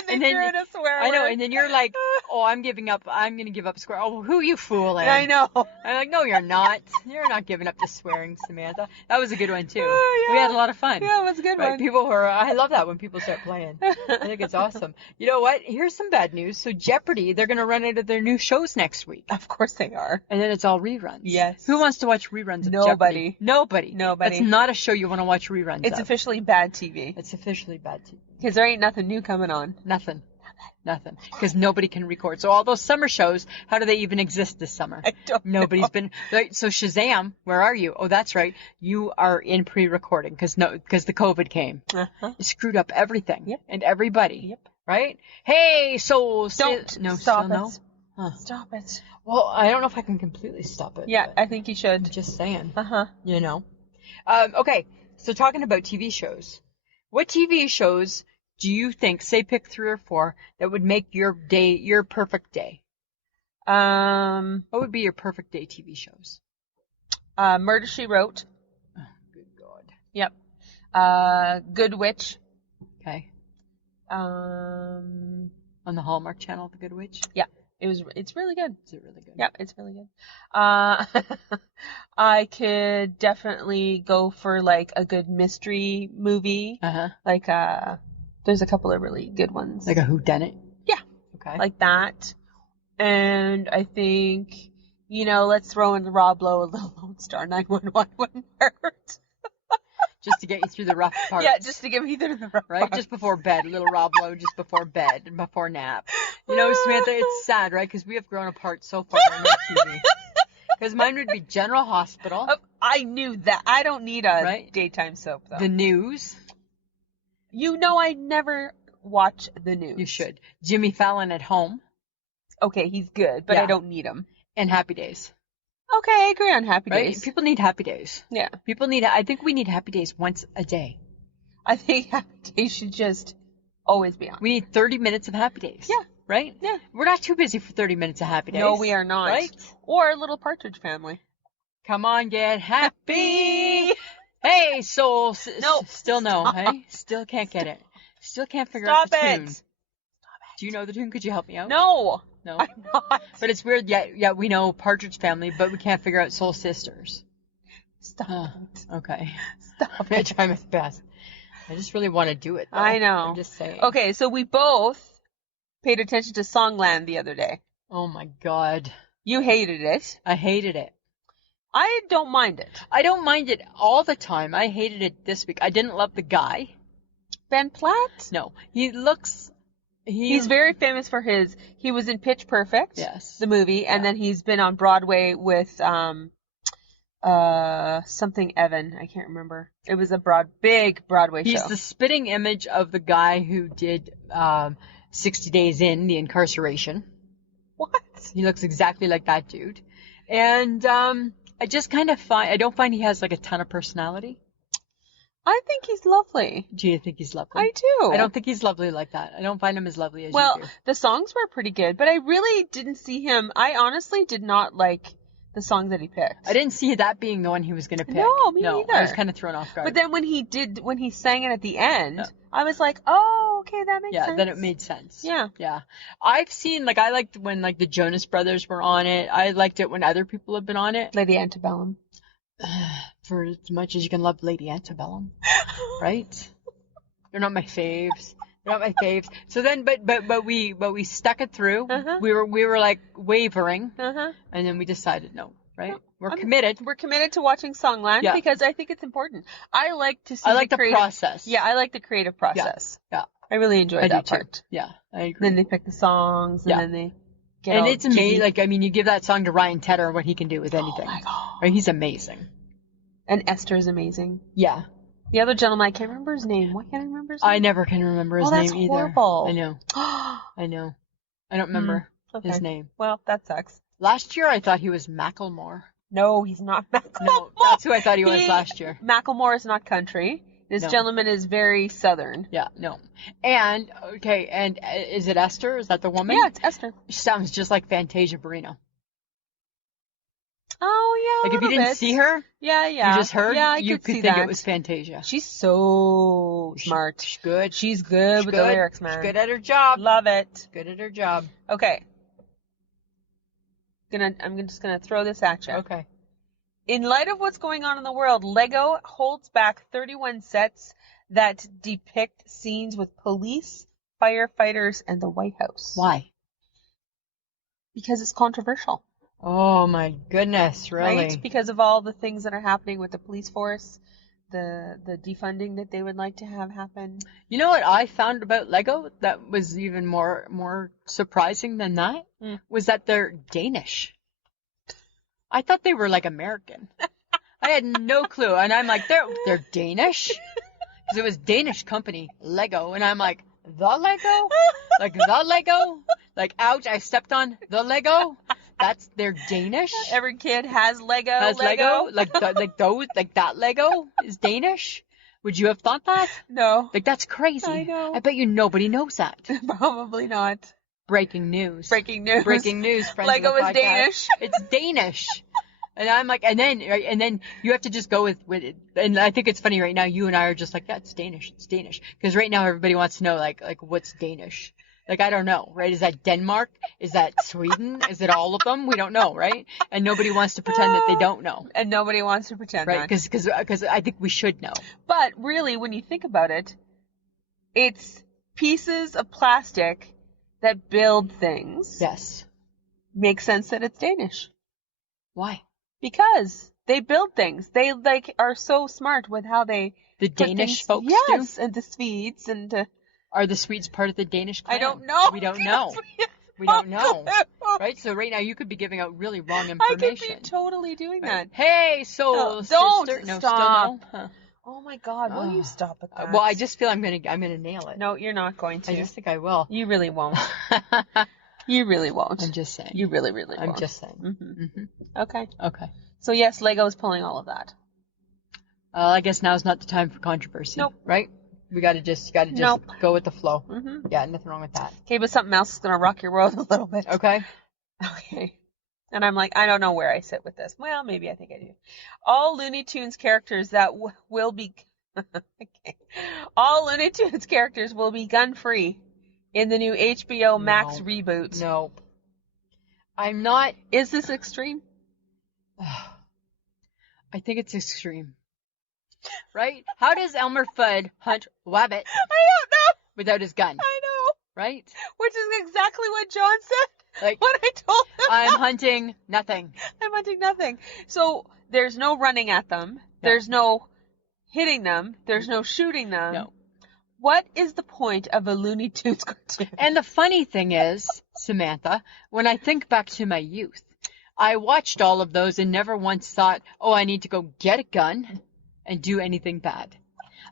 Then they threw in a swear word. I know, and then you're like, oh, I'm giving up. I'm going to give up swearing. Oh, who you fooling? I know. I'm like, no, you're not. You're not giving up to swearing, Samantha. That was a good one, too. Oh, yeah. We had a lot of fun. Yeah, it was a good Right? one. People were, I love that when people start playing. I think it's awesome. You know what? Here's some bad news. So Jeopardy, they're going to run out of their new shows next week. Of course they are. And then it's all reruns. Yes. Who wants to watch reruns of Nobody. Jeopardy? Nobody. Nobody. That's not a show you want to watch reruns It's of. officially bad TV. It's officially bad too. Because there ain't nothing new coming on. Nothing. Because nobody can record. So all those summer shows, how do they even exist this summer? I don't Nobody's know. been, right? So Shazam, where are you? Oh, that's right. You are in pre-recording because the COVID came. Uh-huh. It screwed up everything. Yep. And everybody. Yep. Right? Hey, Soul Don't. No, Stop still it. no? Huh. Stop it. Well, I don't know if I can completely stop it. Yeah, but I think you should. I'm just saying. Uh-huh. You know? Okay, so talking about TV shows. What TV shows do you think, say pick 3 or 4, that would make your day, your perfect day? What would be your perfect day TV shows? Murder, She Wrote. Oh, good God. Yep. Good Witch. Okay. Um, On the Hallmark Channel, The Good Witch? yeah. It's really good. Is it really good? Yeah, it's really good. I could definitely go for like a good mystery movie. Uh-huh. Like, there's a couple of really good ones. Like a whodunit? Yeah. Okay. Like that. And I think, let's throw in the Rob Lowe, a little Lone Star 911 wouldn't hurt. Just to get you through the rough parts. Yeah, just to get me through the rough Right? parts. Just before bed. A little Rob Lowe just before bed and before nap. You know, Samantha, it's sad, right? Because we have grown apart so far on TV. Because mine would be General Hospital. I knew that. I don't need a Right? daytime soap, though. The News. I never watch the news. You should. Jimmy Fallon at Home. Okay, he's good, but Yeah. I don't need him. And Happy Days. Okay, I agree on Happy Right? Days. People need Happy Days. Yeah. I think we need Happy Days once a day. I think Happy Days should just always be on. We need 30 minutes of Happy Days. Yeah. Right? Yeah. We're not too busy for 30 minutes of Happy Days. No, we are not. Right? Or Little Partridge Family. Come on, get happy. Hey, Soul. No. Still no, Stop. hey? Still can't get it. Still can't figure Stop out the it. tune. Do you know the tune? Could you help me out? No. No. I'm not. But it's weird. Yeah, we know Partridge Family, but we can't figure out Soul Sisters. Stop it. Okay. Stop I'm gonna it. try my best. I just really want to do it, though. I know. I'm just saying. Okay, so we both paid attention to Songland the other day. Oh my God. You hated it. I hated it. I don't mind it. I don't mind it all the time. I hated it this week. I didn't love the guy. Ben Platt? No. He's very famous for he was in Pitch Perfect. Yes. The movie, and then he's been on Broadway with, something Evan. I can't remember. It was a big Broadway show. He's the spitting image of the guy who did, 60 Days In, the incarceration. What? He looks exactly like that dude. And, I just kind of I don't find he has like a ton of personality. I think he's lovely. Do you think he's lovely? I do. I don't think he's lovely like that. I don't find him as lovely as Well, you do. the songs were pretty good, but I really didn't see him. I honestly did not like the song that he picked. I didn't see that being the one he was going to pick. No, me neither. I was kind of thrown off guard. But then when he sang it at the end, I was like, oh, okay, that makes sense. Yeah, then it made sense. Yeah. Yeah. I've seen, I liked when, the Jonas Brothers were on it. I liked it when other people have been on it. Lady Antebellum. For as much as you can love Lady Antebellum. Right? They're not my faves. They're not my faves. So then, but we stuck it through. Uh-huh. We were like wavering. Uh-huh. And then we decided no, right? Yeah. We're committed. We're committed to watching Songland Yeah. because I think it's important. I like to see I like the creative process. Yeah, I like the creative process. Yeah. I really enjoyed I do that too. part. Yeah, I agree. Then they pick the songs, and Yeah. then they get And all it's amazing. jiggy. You give that song to Ryan Tedder, what he can do with anything. Oh my God. Right? He's amazing. And Esther's amazing. Yeah. The other gentleman, I can't remember his name. Why can't I remember his name? I never can remember his that's name either. horrible. I know. I know. I don't remember Okay. his name. Well, that sucks. Last year I thought he was Macklemore. No, he's not Macklemore. No, that's who I thought he was last year. Macklemore is not country. This No. gentleman is very southern. Yeah, no. And, okay, and is it Esther? Is that the woman? Yeah, it's Esther. She sounds just like Fantasia Barrino. Oh, yeah, Like, if you didn't see her, Yeah, yeah. you just heard, Yeah, you could could see think that. it was Fantasia. She's so smart. She's good. She's good She's with good. the lyrics, She's man. good at her job. Love it. Good at her job. Okay, I'm just gonna throw this at you. Okay. In light of what's going on in the world, Lego holds back 31 sets that depict scenes with police, firefighters, and the White House. Why? Because it's controversial. Oh my goodness, really? Right? Because of all the things that are happening with the police force, the defunding that they would like to have happen. You know what I found about Lego that was even more surprising than that? Was that they're Danish. I thought they were like American. I had no clue, and I'm like, they're Danish? Because it was Danish company, Lego, and I'm like, the Lego? Like the Lego? Like, ouch, I stepped on the Lego? They're Danish? Every kid has Lego. Like that Lego is Danish? Would you have thought that? No. Like, that's crazy. I know. I bet you nobody knows that. Probably not. Breaking news. Breaking news. Breaking news, friends. Lego of the is podcast. Danish. It's Danish. And I'm like, and then you have to just go with it. And I think it's funny right now, you and I are just like, yeah, it's Danish. It's Danish. Because right now everybody wants to know, like what's Danish? Like, I don't know, right? Is that Denmark? Is that Sweden? Is it all of them? We don't know, right? And nobody wants to pretend that they don't know. And nobody wants to pretend right? that. Because I think we should know. But really, when you think about it, it's pieces of plastic that build things. Yes. Makes sense that it's Danish. Why? Because they build things. They are so smart with how they the Danish folks yes, do? and the Swedes and are the Swedes part of the Danish clan? I don't know. We don't know. We don't know. Right? So right now you could be giving out really wrong information. I could be totally doing that. Hey, Soul Sister. Don't no, stop. Still no? Huh. Oh my God, will you stop with that? Well, I just feel I'm gonna nail it. No, you're not going to. I just think I will. You really won't. You really won't. I'm just saying. You really won't. I'm just saying. Mm-hmm. Mm-hmm. Okay. Okay. So yes, Lego's pulling all of that. I guess now's not the time for controversy. Nope. Right? You gotta just nope. go with the flow. Mm-hmm. Yeah, nothing wrong with that. Okay, but something else is gonna rock your world a little bit. Okay. Okay. And I'm like, I don't know where I sit with this. Well, maybe I think I do. All Looney Tunes characters that will be okay. All Looney Tunes characters will be gun-free in the new HBO Max reboot. Nope. I'm not. Is this extreme? I think it's extreme. Right? How does Elmer Fudd hunt rabbit? I don't know. Without his gun? I know. Right? Which is exactly what John said. Like, what I told him. I'm hunting nothing. I'm hunting nothing. So there's no running at them. No. There's no hitting them. There's no shooting them. No. What is the point of a Looney Tunes cartoon? And the funny thing is, Samantha, when I think back to my youth, I watched all of those and never once thought, oh, I need to go get a gun and do anything bad.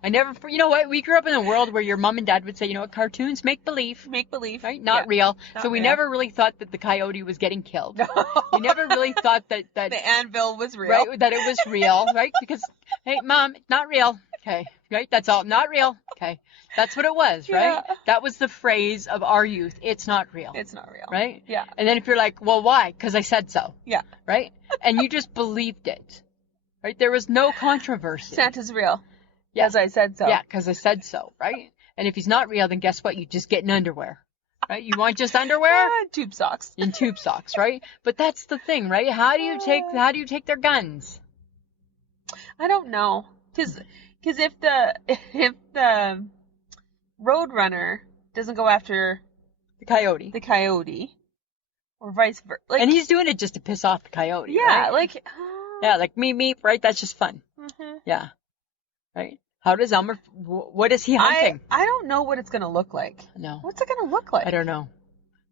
I never, you know what, we grew up in a world where your mom and dad would say, you know what, cartoons make believe. Make believe. Right? Not real. Not so we real. never really thought that the coyote was getting killed. No. We never really thought that the anvil was real. Right, that it was real, right? Because, hey, Mom, it's not real. Okay, right? That's all. Not real. Okay. That's what it was, right? Yeah. That was the phrase of our youth. It's not real. It's not real. Right? Yeah. And then if you're like, well, why? Because I said so. Yeah. Right? And you just believed it. Right? There was no controversy. Santa's real. Yeah. Because I said so. Yeah, because I said so, right? And if he's not real, then guess what? You just get in underwear. Right? You want just underwear? Tube socks. In tube socks, right? But that's the thing, right? How do you take their guns? I don't know. Because if the Roadrunner doesn't go after the coyote, or vice versa. Like, and he's doing it just to piss off the coyote. Yeah, right? like. Yeah, like meep, right? That's just fun. Mm-hmm. Yeah. Right? How does Elmer, what is he hunting? I don't know what it's going to look like. No. What's it going to look like? I don't know.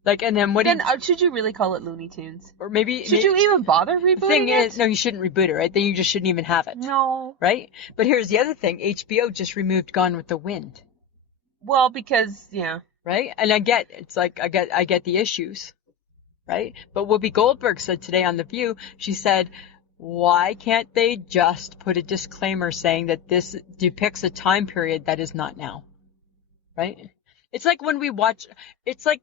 Like, and then should you really call it Looney Tunes? Or maybe. Should you even bother rebooting The thing it? is, no, you shouldn't reboot it, right? Then you just shouldn't even have it. No. Right? But here's the other thing. HBO just removed Gone with the Wind. Well, because, yeah. Right? And I get the issues. Right? But Whoopi Goldberg said today on The View, she said, why can't they just put a disclaimer saying that this depicts a time period that is not now? Right? It's like when we watch, it's like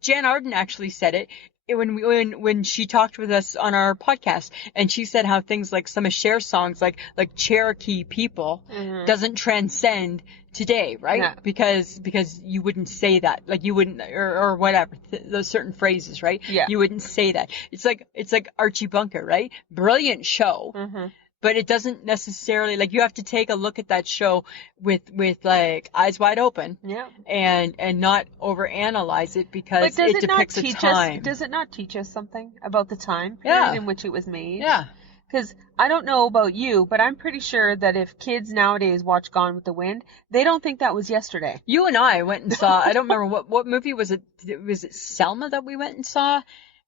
Jan Arden actually said it. when she talked with us on our podcast, and she said how things like some of Cher's songs, like Cherokee people, doesn't transcend today, right? No. Because you wouldn't say that, like you wouldn't, or whatever, those certain phrases, right? Yeah. You wouldn't say that. It's like Archie Bunker, right? Brilliant show. But it doesn't necessarily, like, you have to take a look at that show with like eyes wide open. Yeah. And not overanalyze it, because it depicts a time. Does it not teach us something about the time period in which it was made? Yeah. Because I don't know about you, but I'm pretty sure that if kids nowadays watch Gone with the Wind, they don't think that was yesterday. You and I went and saw, I don't remember what movie was it? Was it Selma that we went and saw?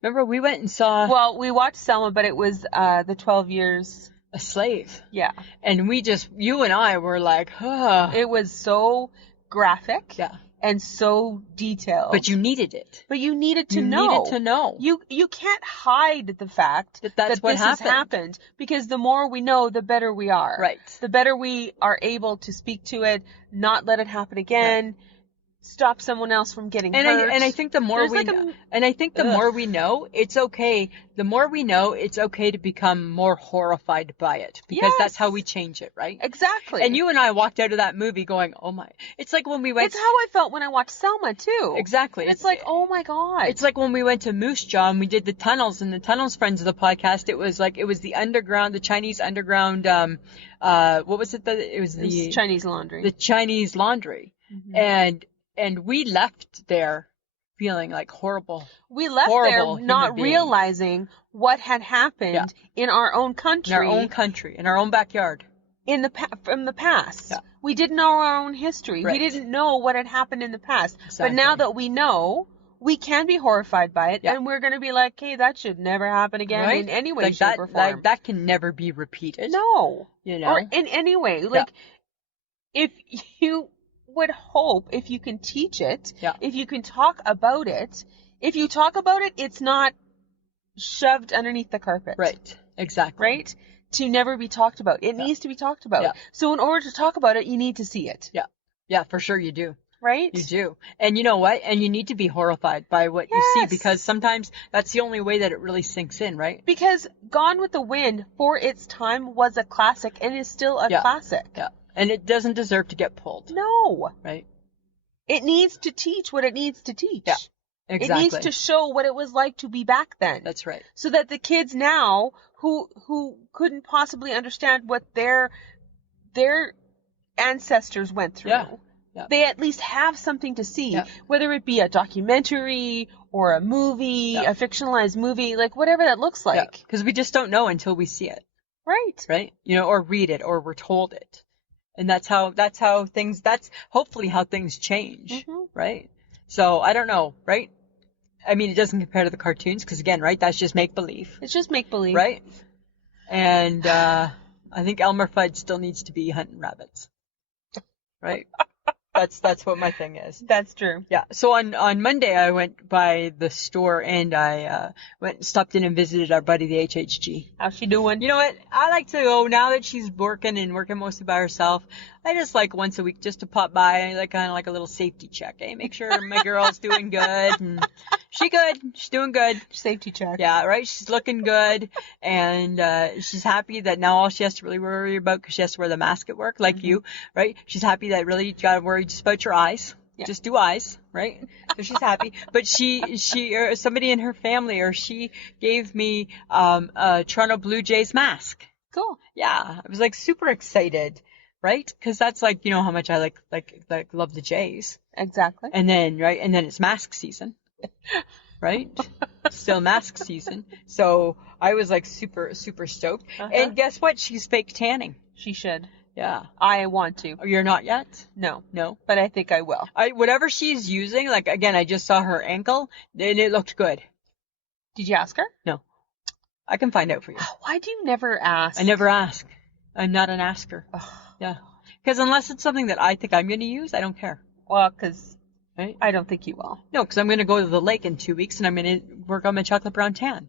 Remember, we went and saw... Well, we watched Selma, but it was the 12 Years... A Slave. Yeah. And you and I were like, It was so graphic. Yeah. And so detailed. But you needed it. But you needed to You know. needed to know. You can't hide the fact That's what this has happened. Because the more we know, the better we are. Right. The better we are able to speak to it, not let it happen again, stop someone else from getting hurt. And I think the more more we know, it's okay. The more we know, it's okay to become more horrified by it, because that's how we change it, right? Exactly. And you and I walked out of that movie going, "Oh my!" It's like when we went. It's how I felt when I watched Selma too. Exactly. It's like, oh my God. It's like when we went to Moose Jaw and we did the tunnels, and the tunnels friends of the podcast. It was the underground, the Chinese underground. What was it? It was Chinese laundry. The Chinese laundry, and we left there feeling like horrible. We left there not realizing what had happened in our own country. In our own backyard. From the past. Yeah. We didn't know our own history. Right. We didn't know what had happened in the past. Exactly. But now that we know, we can be horrified by it, and we're going to be like, hey, that should never happen again in any way, shape, or form. That can never be repeated. No. You know? Or in any way. Like, if you would hope, if you can teach it, if you can talk about it, if you talk about it, it's not shoved underneath the carpet. Right. Exactly. Right? To never be talked about. It needs to be talked about. Yeah. So in order to talk about it, you need to see it. Yeah. Yeah, for sure you do. Right? You do. And you know what? And you need to be horrified by what you see, because sometimes that's the only way that it really sinks in, right? Because Gone with the Wind, for its time, was a classic and is still a classic. Yeah. And it doesn't deserve to get pulled. No. Right? It needs to teach what it needs to teach. Yeah. Exactly. It needs to show what it was like to be back then. That's right. So that the kids now who couldn't possibly understand what their ancestors went through, they at least have something to see, whether it be a documentary or a movie, a fictionalized movie, like whatever that looks like. Because we just don't know until we see it. Right. Right? You know, or read it, or we're told it. And that's hopefully how things change, right? So, I don't know, right? I mean, it doesn't compare to the cartoons, because again, right, that's just make-believe. It's just make-believe. Right? And, I think Elmer Fudd still needs to be hunting rabbits. Right? That's what my thing is. That's true. Yeah. So on Monday, I went by the store and I stopped in and visited our buddy, the HHG. How's she doing? You know what? I like to go, now that she's working mostly by herself, I just like once a week just to pop by, like kind of like a little safety check. Hey, make sure my girl's doing good. And she's good. She's doing good. Safety check. Yeah, right? She's looking good. And she's happy that now all she has to really worry about, because she has to wear the mask at work, like you, right? She's happy that really you got to worry just about your eyes. Yeah. Just do eyes, right? So she's happy. But somebody in her family, she gave me a Toronto Blue Jays mask. Cool. Yeah, I was like super excited, right? Because that's like, you know how much I love the Jays. Exactly. And then it's mask season, right? Still mask season. So I was like super super stoked. And guess what? She's fake tanning. She should. Yeah. I want to. Oh, you're not yet? No. No? But I think I will. Whatever she's using, like, again, I just saw her ankle, and it looked good. Did you ask her? No. I can find out for you. Why do you never ask? I never ask. I'm not an asker. Yeah. Because unless it's something that I think I'm going to use, I don't care. Well, because right? I don't think you will. No, because I'm going to go to the lake in 2 weeks, and I'm going to work on my chocolate brown tan.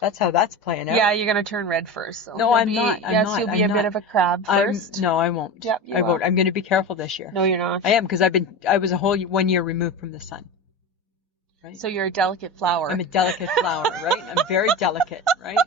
That's how that's playing out. Yeah, you're going to turn red first. So no, I'm not. You'll be a bit of a crab first. No, I won't. Yep, I won't. I'm going to be careful this year. No, you're not. I am, because I was a whole 1 year removed from the sun. right? So you're a delicate flower. I'm a delicate flower, right? I'm very delicate, right?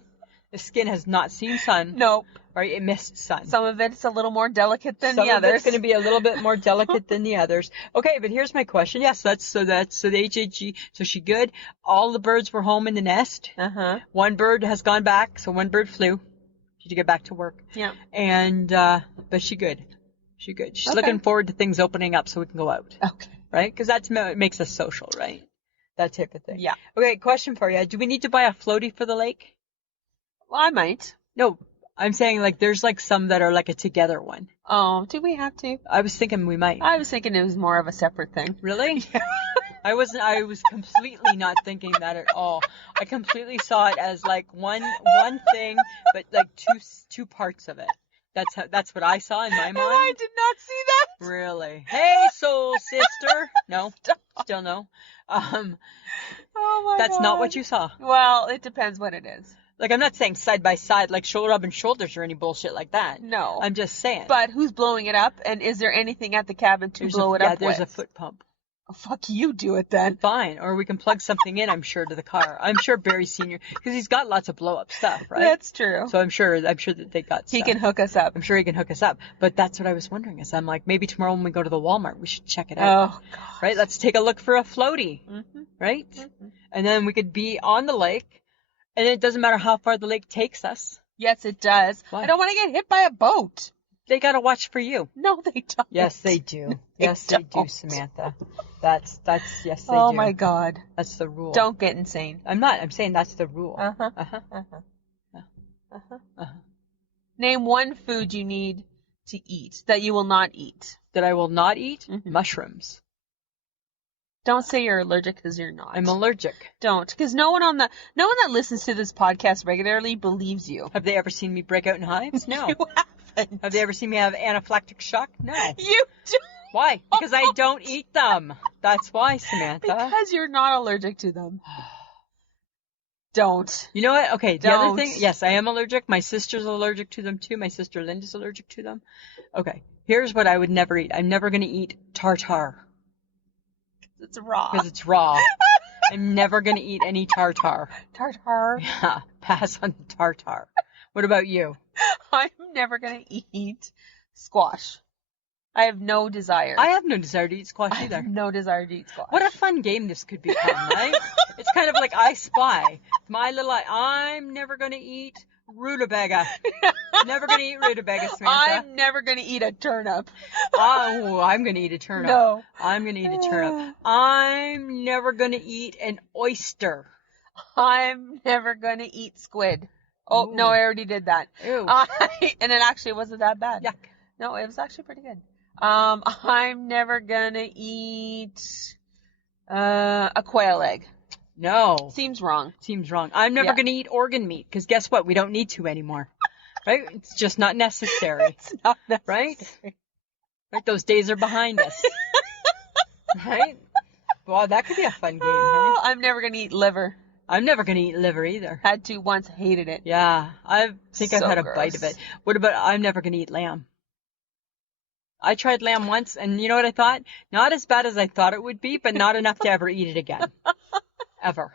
The skin has not seen sun. Nope. Right? It missed sun. Some of it's a little more delicate than the Some of others. it's going to be a little bit more delicate than the others. Okay, but here's my question. Yes, that's the HHG. So she good. All the birds were home in the nest. Uh-huh. One bird has gone back, so one bird flew. She to get back to work. Yeah. And but she good. She good. She's looking forward to things opening up so we can go out. Okay. Right? Because that makes us social, right? That type of thing. Yeah. Okay, question for you. Do we need to buy a floaty for the lake? Well, I might. No, I'm saying like there's like some that are like a together one. Oh, do we have to? I was thinking we might. I was thinking it was more of a separate thing. Really? I was completely not thinking that at all. I completely saw it as like one thing, but like two parts of it. That's what I saw in my mind. I did not see that. Really? Hey, Soul Sister. No, still no. Oh my That's God. not what you saw. Well, it depends what it is. Like, I'm not saying side by side, like rubbing shoulders or any bullshit like that. No. I'm just saying. But who's blowing it up? And is there anything at the cabin to blow it up with? Yeah, there's a foot pump. Oh, fuck you, do it then. Fine. Or we can plug something in, I'm sure, to the car. I'm sure Barry Sr., because he's got lots of blow-up stuff, right? That's true. So I'm sure that they got stuff. He can hook us up. I'm sure he can hook us up. But that's what I was wondering, is I'm like, maybe tomorrow when we go to the Walmart, we should check it out. Oh, God. Right? Let's take a look for a floaty. Mm-hmm. Right? Mm-hmm. And then we could be on the lake, and it doesn't matter how far the lake takes us. Yes, it does. Why? I don't want to get hit by a boat. They got to watch for you. No, they don't. Yes, they do. Yes, they do, Samantha. That's yes, they do. Oh, my God. That's the rule. Don't get insane. I'm not. I'm saying that's the rule. Uh-huh. Uh-huh. Uh-huh. Uh-huh. Uh-huh. Name one food you need to eat that you will not eat. That I will not eat? Mhm. Mushrooms. Don't say you're allergic because you're not. I'm allergic. Don't, because no one that listens to this podcast regularly believes you. Have they ever seen me break out in hives? No. You haven't. Have they ever seen me have anaphylactic shock? No. You do. Why? Because I don't eat them. That's why, Samantha. Because you're not allergic to them. Don't. You know what? Okay, the other Don't. thing, yes, I am allergic. My sister's allergic to them too. My sister Linda's allergic to them. Okay, here's what I would never eat. I'm never going to eat tartare. It's raw. Because it's raw. I'm never going to eat any tartare. Tartar. Yeah, pass on the tartare. What about you? I'm never going to eat squash. I have no desire. I have no desire to eat squash I either. have no desire to eat squash. What a fun game this could become, right? It's kind of like I Spy. My little I'm never going to eat rutabaga. Never going to eat rutabaga, Samantha. I'm never going to eat a turnip. Oh, I'm going to eat a turnip. No. I'm going to eat a turnip. I'm never going to eat an oyster. I'm never going to eat squid. Oh, Ooh. no, I already did that. Ew. And it actually wasn't that bad. Yuck. No, it was actually pretty good. I'm never going to eat a quail egg. No. Seems wrong. Seems wrong. I'm never Yeah. going to eat organ meat because guess what? We don't need to anymore. Right? It's just not necessary. It's not Right? Right? Those days are behind us. Right? Wow, that could be a fun game, Oh, honey. I'm never going to eat liver. I'm never going to eat liver either. Had to once, hated it. Yeah, I think I've So had a gross. bite of it. What about I'm never going to eat lamb? I tried lamb once, and you know what I thought? Not as bad as I thought it would be, but not enough to ever eat it again. Ever.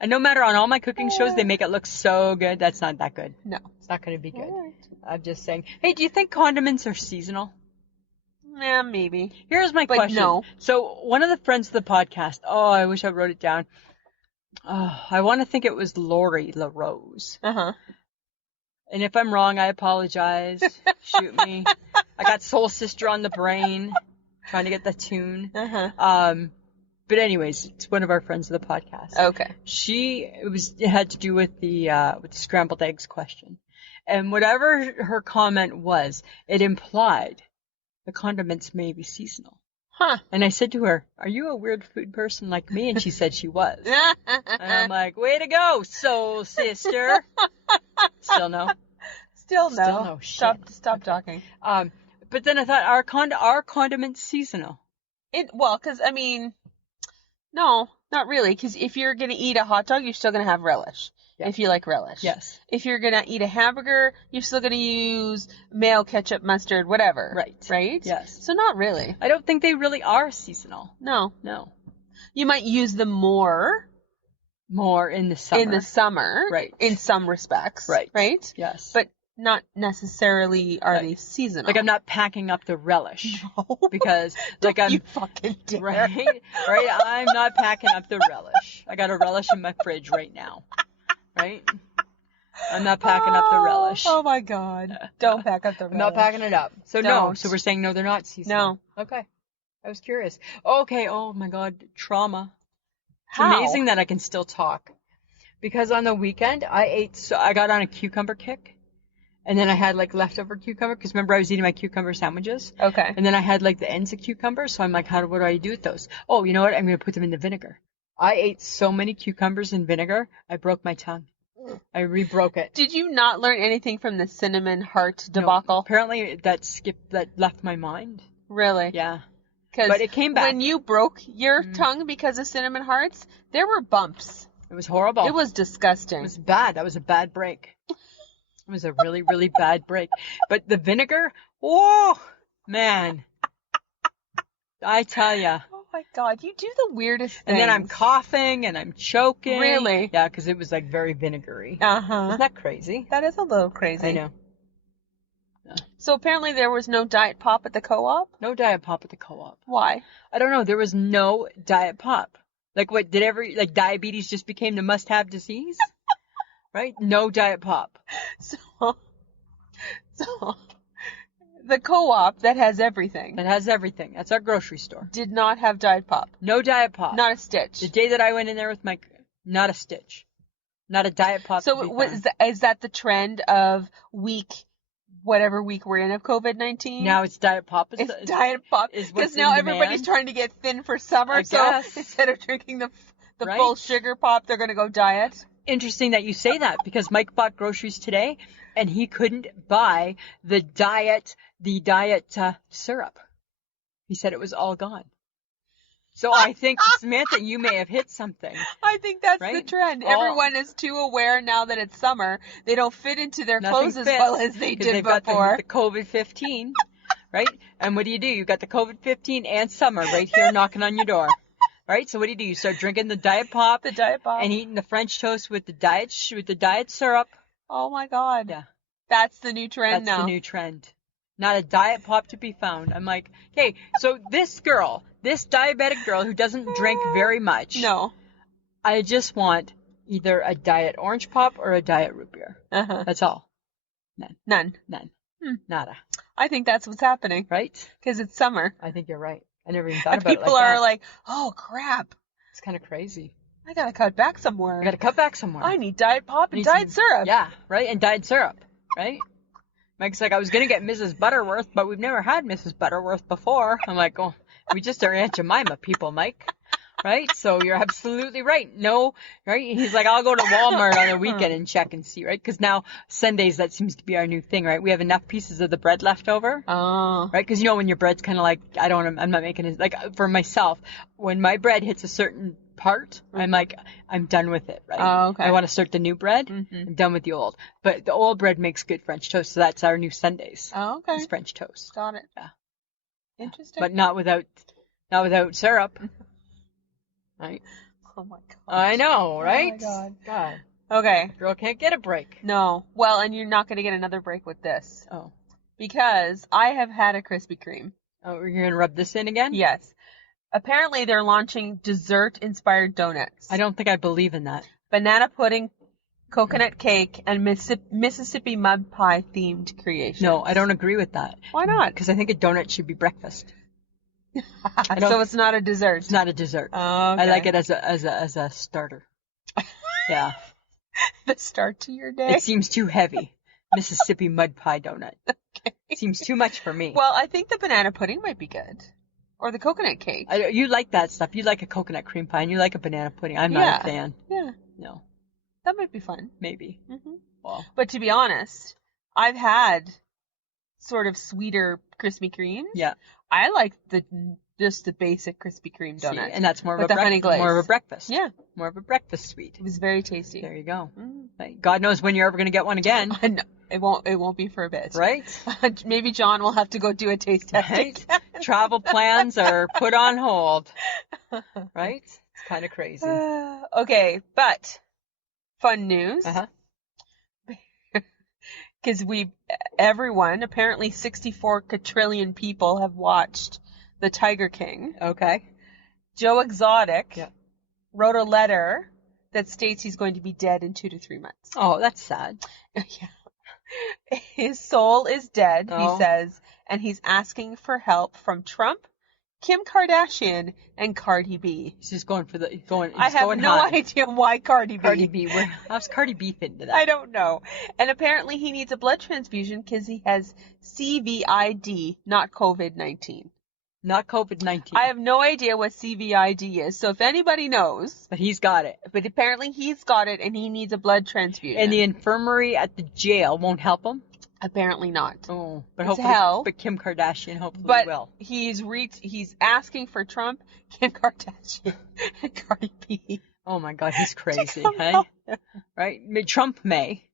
And no matter on all my cooking shows, they make it look so good. That's not that good. No. It's not going to be good. All right. I'm just saying. Hey, do you think condiments are seasonal? Yeah, maybe. Here's my But question. no. So one of the friends of the podcast, oh, I wish I wrote it down. Oh, I want to think it was Lori LaRose. Uh-huh. And if I'm wrong, I apologize. Shoot me. I got Soul Sister on the brain, trying to get the tune. Uh-huh. But anyways, it's one of our friends of the podcast. Okay. It had to do with the scrambled eggs question. And whatever her comment was, it implied the condiments may be seasonal. Huh. And I said to her, "Are you a weird food person like me?" And she said she was. And I'm like, "Way to go, Soul Sister." Still no. Still no. Still no. Stop talking. But then I thought, are condiments seasonal? Because, I mean, no, not really. Because if you're going to eat a hot dog, you're still going to have relish. Yeah. If you like relish. Yes. If you're going to eat a hamburger, you're still going to use mayo, ketchup, mustard, whatever. Right. Right? Yes. So not really. I don't think they really are seasonal. No. No. You might use them more in the summer. in the summer. Right. In some respects. Right. Right? Yes. But not necessarily are they seasonal. Like I'm not packing up the relish. No. Because Don't I'm you fucking dare. right. I'm not packing up the relish. I got a relish in my fridge right now. Right? I'm not packing up the relish. Oh my God. Don't pack up the relish. I'm not packing it up. So no. Don't. So we're saying no, they're not seasonal. No. Okay. I was curious. Okay. Oh my God. Trauma. It's How? amazing that I can still talk. Because on the weekend I got on a cucumber kick. And then I had like leftover cucumber, because remember I was eating my cucumber sandwiches. Okay. And then I had like the ends of cucumber, so I'm like, what do I do with those? Oh, you know what? I'm going to put them in the vinegar. I ate so many cucumbers in vinegar, I broke my tongue. I re-broke it. Did you not learn anything from the cinnamon heart No, debacle? apparently that left my mind. Really? Yeah. 'Cause But it came back. when you broke your tongue because of cinnamon hearts, there were bumps. It was horrible. It was disgusting. It was bad. That was a bad break. It was a really, really bad break. But the vinegar, oh, man. I tell ya. Oh my God, you do the weirdest things. And then I'm coughing and I'm choking. Really? Yeah, because it was like very vinegary. Uh-huh. Isn't that crazy? That is a little crazy. I know. So apparently there was no Diet Pop at the co-op? No Diet Pop at the co-op. Why? I don't know. There was no Diet Pop. Like what, diabetes just became the must-have disease? Right? No Diet Pop. So the co-op that has everything That has everything. That's our grocery store. did not have Diet Pop. No Diet Pop. Not a stitch. The day that I went in there with not a stitch. Not a Diet Pop. So is that the trend of whatever week we're in of COVID-19? Now it's Diet Pop. It's Diet Pop. Is what's Because now in everybody's demand. trying to get thin for summer. I So guess. instead of drinking the Right? full sugar pop, they're going to go diet. Interesting that you say that, because Mike bought groceries today and he couldn't buy the diet syrup. He said it was all gone. So I think, Samantha, you may have hit something. I think that's the Right? trend. All- Everyone is too aware now that it's summer. They don't fit into their Nothing clothes as fits, well as they 'cause did they've got before. the COVID-15, right? And what do? You got the COVID-15 and summer right here knocking on your door. Right? So what do? You start drinking the Diet Pop The Diet Pop. and eating the French toast with the diet syrup. Oh my God. Yeah. That's the new trend That's now. the new trend. Not a Diet Pop to be found. I'm like, okay, so this diabetic girl who doesn't drink very much. No. I just want either a Diet Orange Pop or a Diet Root Beer. Uh-huh. That's all. None. Nada. I think that's what's happening. Right? Because it's summer. I think you're right. I never even thought And about it people like are that. like, oh crap. It's kind of crazy. I gotta cut back somewhere. I got to cut back somewhere. I need Diet Pop and Need Diet some- Syrup. Yeah, right? And Diet syrup, right? Mike's like, I was going to get Mrs. Butterworth, but we've never had Mrs. Butterworth before. I'm like, oh, we just are Aunt Jemima people, Mike. Right? So you're absolutely right. No, right? He's like, I'll go to Walmart on the weekend and check and see, right? Because now Sundays, that seems to be our new thing, right? We have enough pieces of the bread left over. Oh. Right? Because when your bread's kind of like, I'm not making it, like for myself, when my bread hits a certain part, I'm like, I'm done with it, right? Oh, okay. I want to start the new bread. Mhm. I'm done with the old. But the old bread makes good French toast, so that's our new Sundays. Oh, okay. It's French toast. Got it. Yeah. Interesting. But not without syrup. Right? Oh my God. I know, right? Oh my God. Okay. Girl can't get a break. No. Well, and you're not going to get another break with this. Oh. Because I have had a Krispy Kreme. Oh, you're going to rub this in again? Yes. Apparently they're launching dessert-inspired donuts. I don't think I believe in that. Banana pudding, coconut cake, and Mississippi mud pie themed creations. No, I don't agree with that. Why not? Because I think a donut should be breakfast. So it's not a dessert. It's not a dessert. Oh, I like it as a starter. Yeah. The start to your day. It seems too heavy. Mississippi mud pie donut. It seems too much for me. Well, I think the banana pudding might be good. Or the coconut cake. You like that stuff. You like a coconut cream pie and you like a banana pudding. I'm not a fan. Yeah. No. That might be fun. Maybe. Hmm. Well, But to be honest, I've had sort of sweeter Krispy Kremes. yeah. I like just the basic Krispy Kreme See, donut. and that's more With of a the honey glaze. more of a breakfast. Yeah. More of a breakfast sweet. It was very tasty. There you go. Mm. God knows when you're ever going to get one again. I know. It won't be for a bit. Right? Maybe John will have to go do a taste test. Right? Travel plans are put on hold. Right? It's kind of crazy. Okay, but fun news. Uh-huh. Because everyone, apparently 64 quadrillion people have watched The Tiger King. Okay. Joe Exotic Yeah. wrote a letter that states he's going to be dead in 2 to 3 months. Oh, that's sad. Yeah. His soul is dead, Oh. he says, and he's asking for help from Trump, Kim Kardashian, and Cardi B. He's just going for the going. I have no idea why Cardi B. Cardi B. How's Cardi B fit into that? I don't know. And apparently he needs a blood transfusion because he has CVID, not COVID-19. Not COVID-19. I have no idea what CVID is, so if anybody knows. But he's got it. But apparently he's got it and he needs a blood transfusion. And the infirmary at the jail won't help him? Apparently not. Oh, but It's hopefully, hell. but Kim Kardashian hopefully But will. he's asking for Trump, Kim Kardashian, and Cardi B. Oh my God, he's crazy, come hey? help Right? Trump may.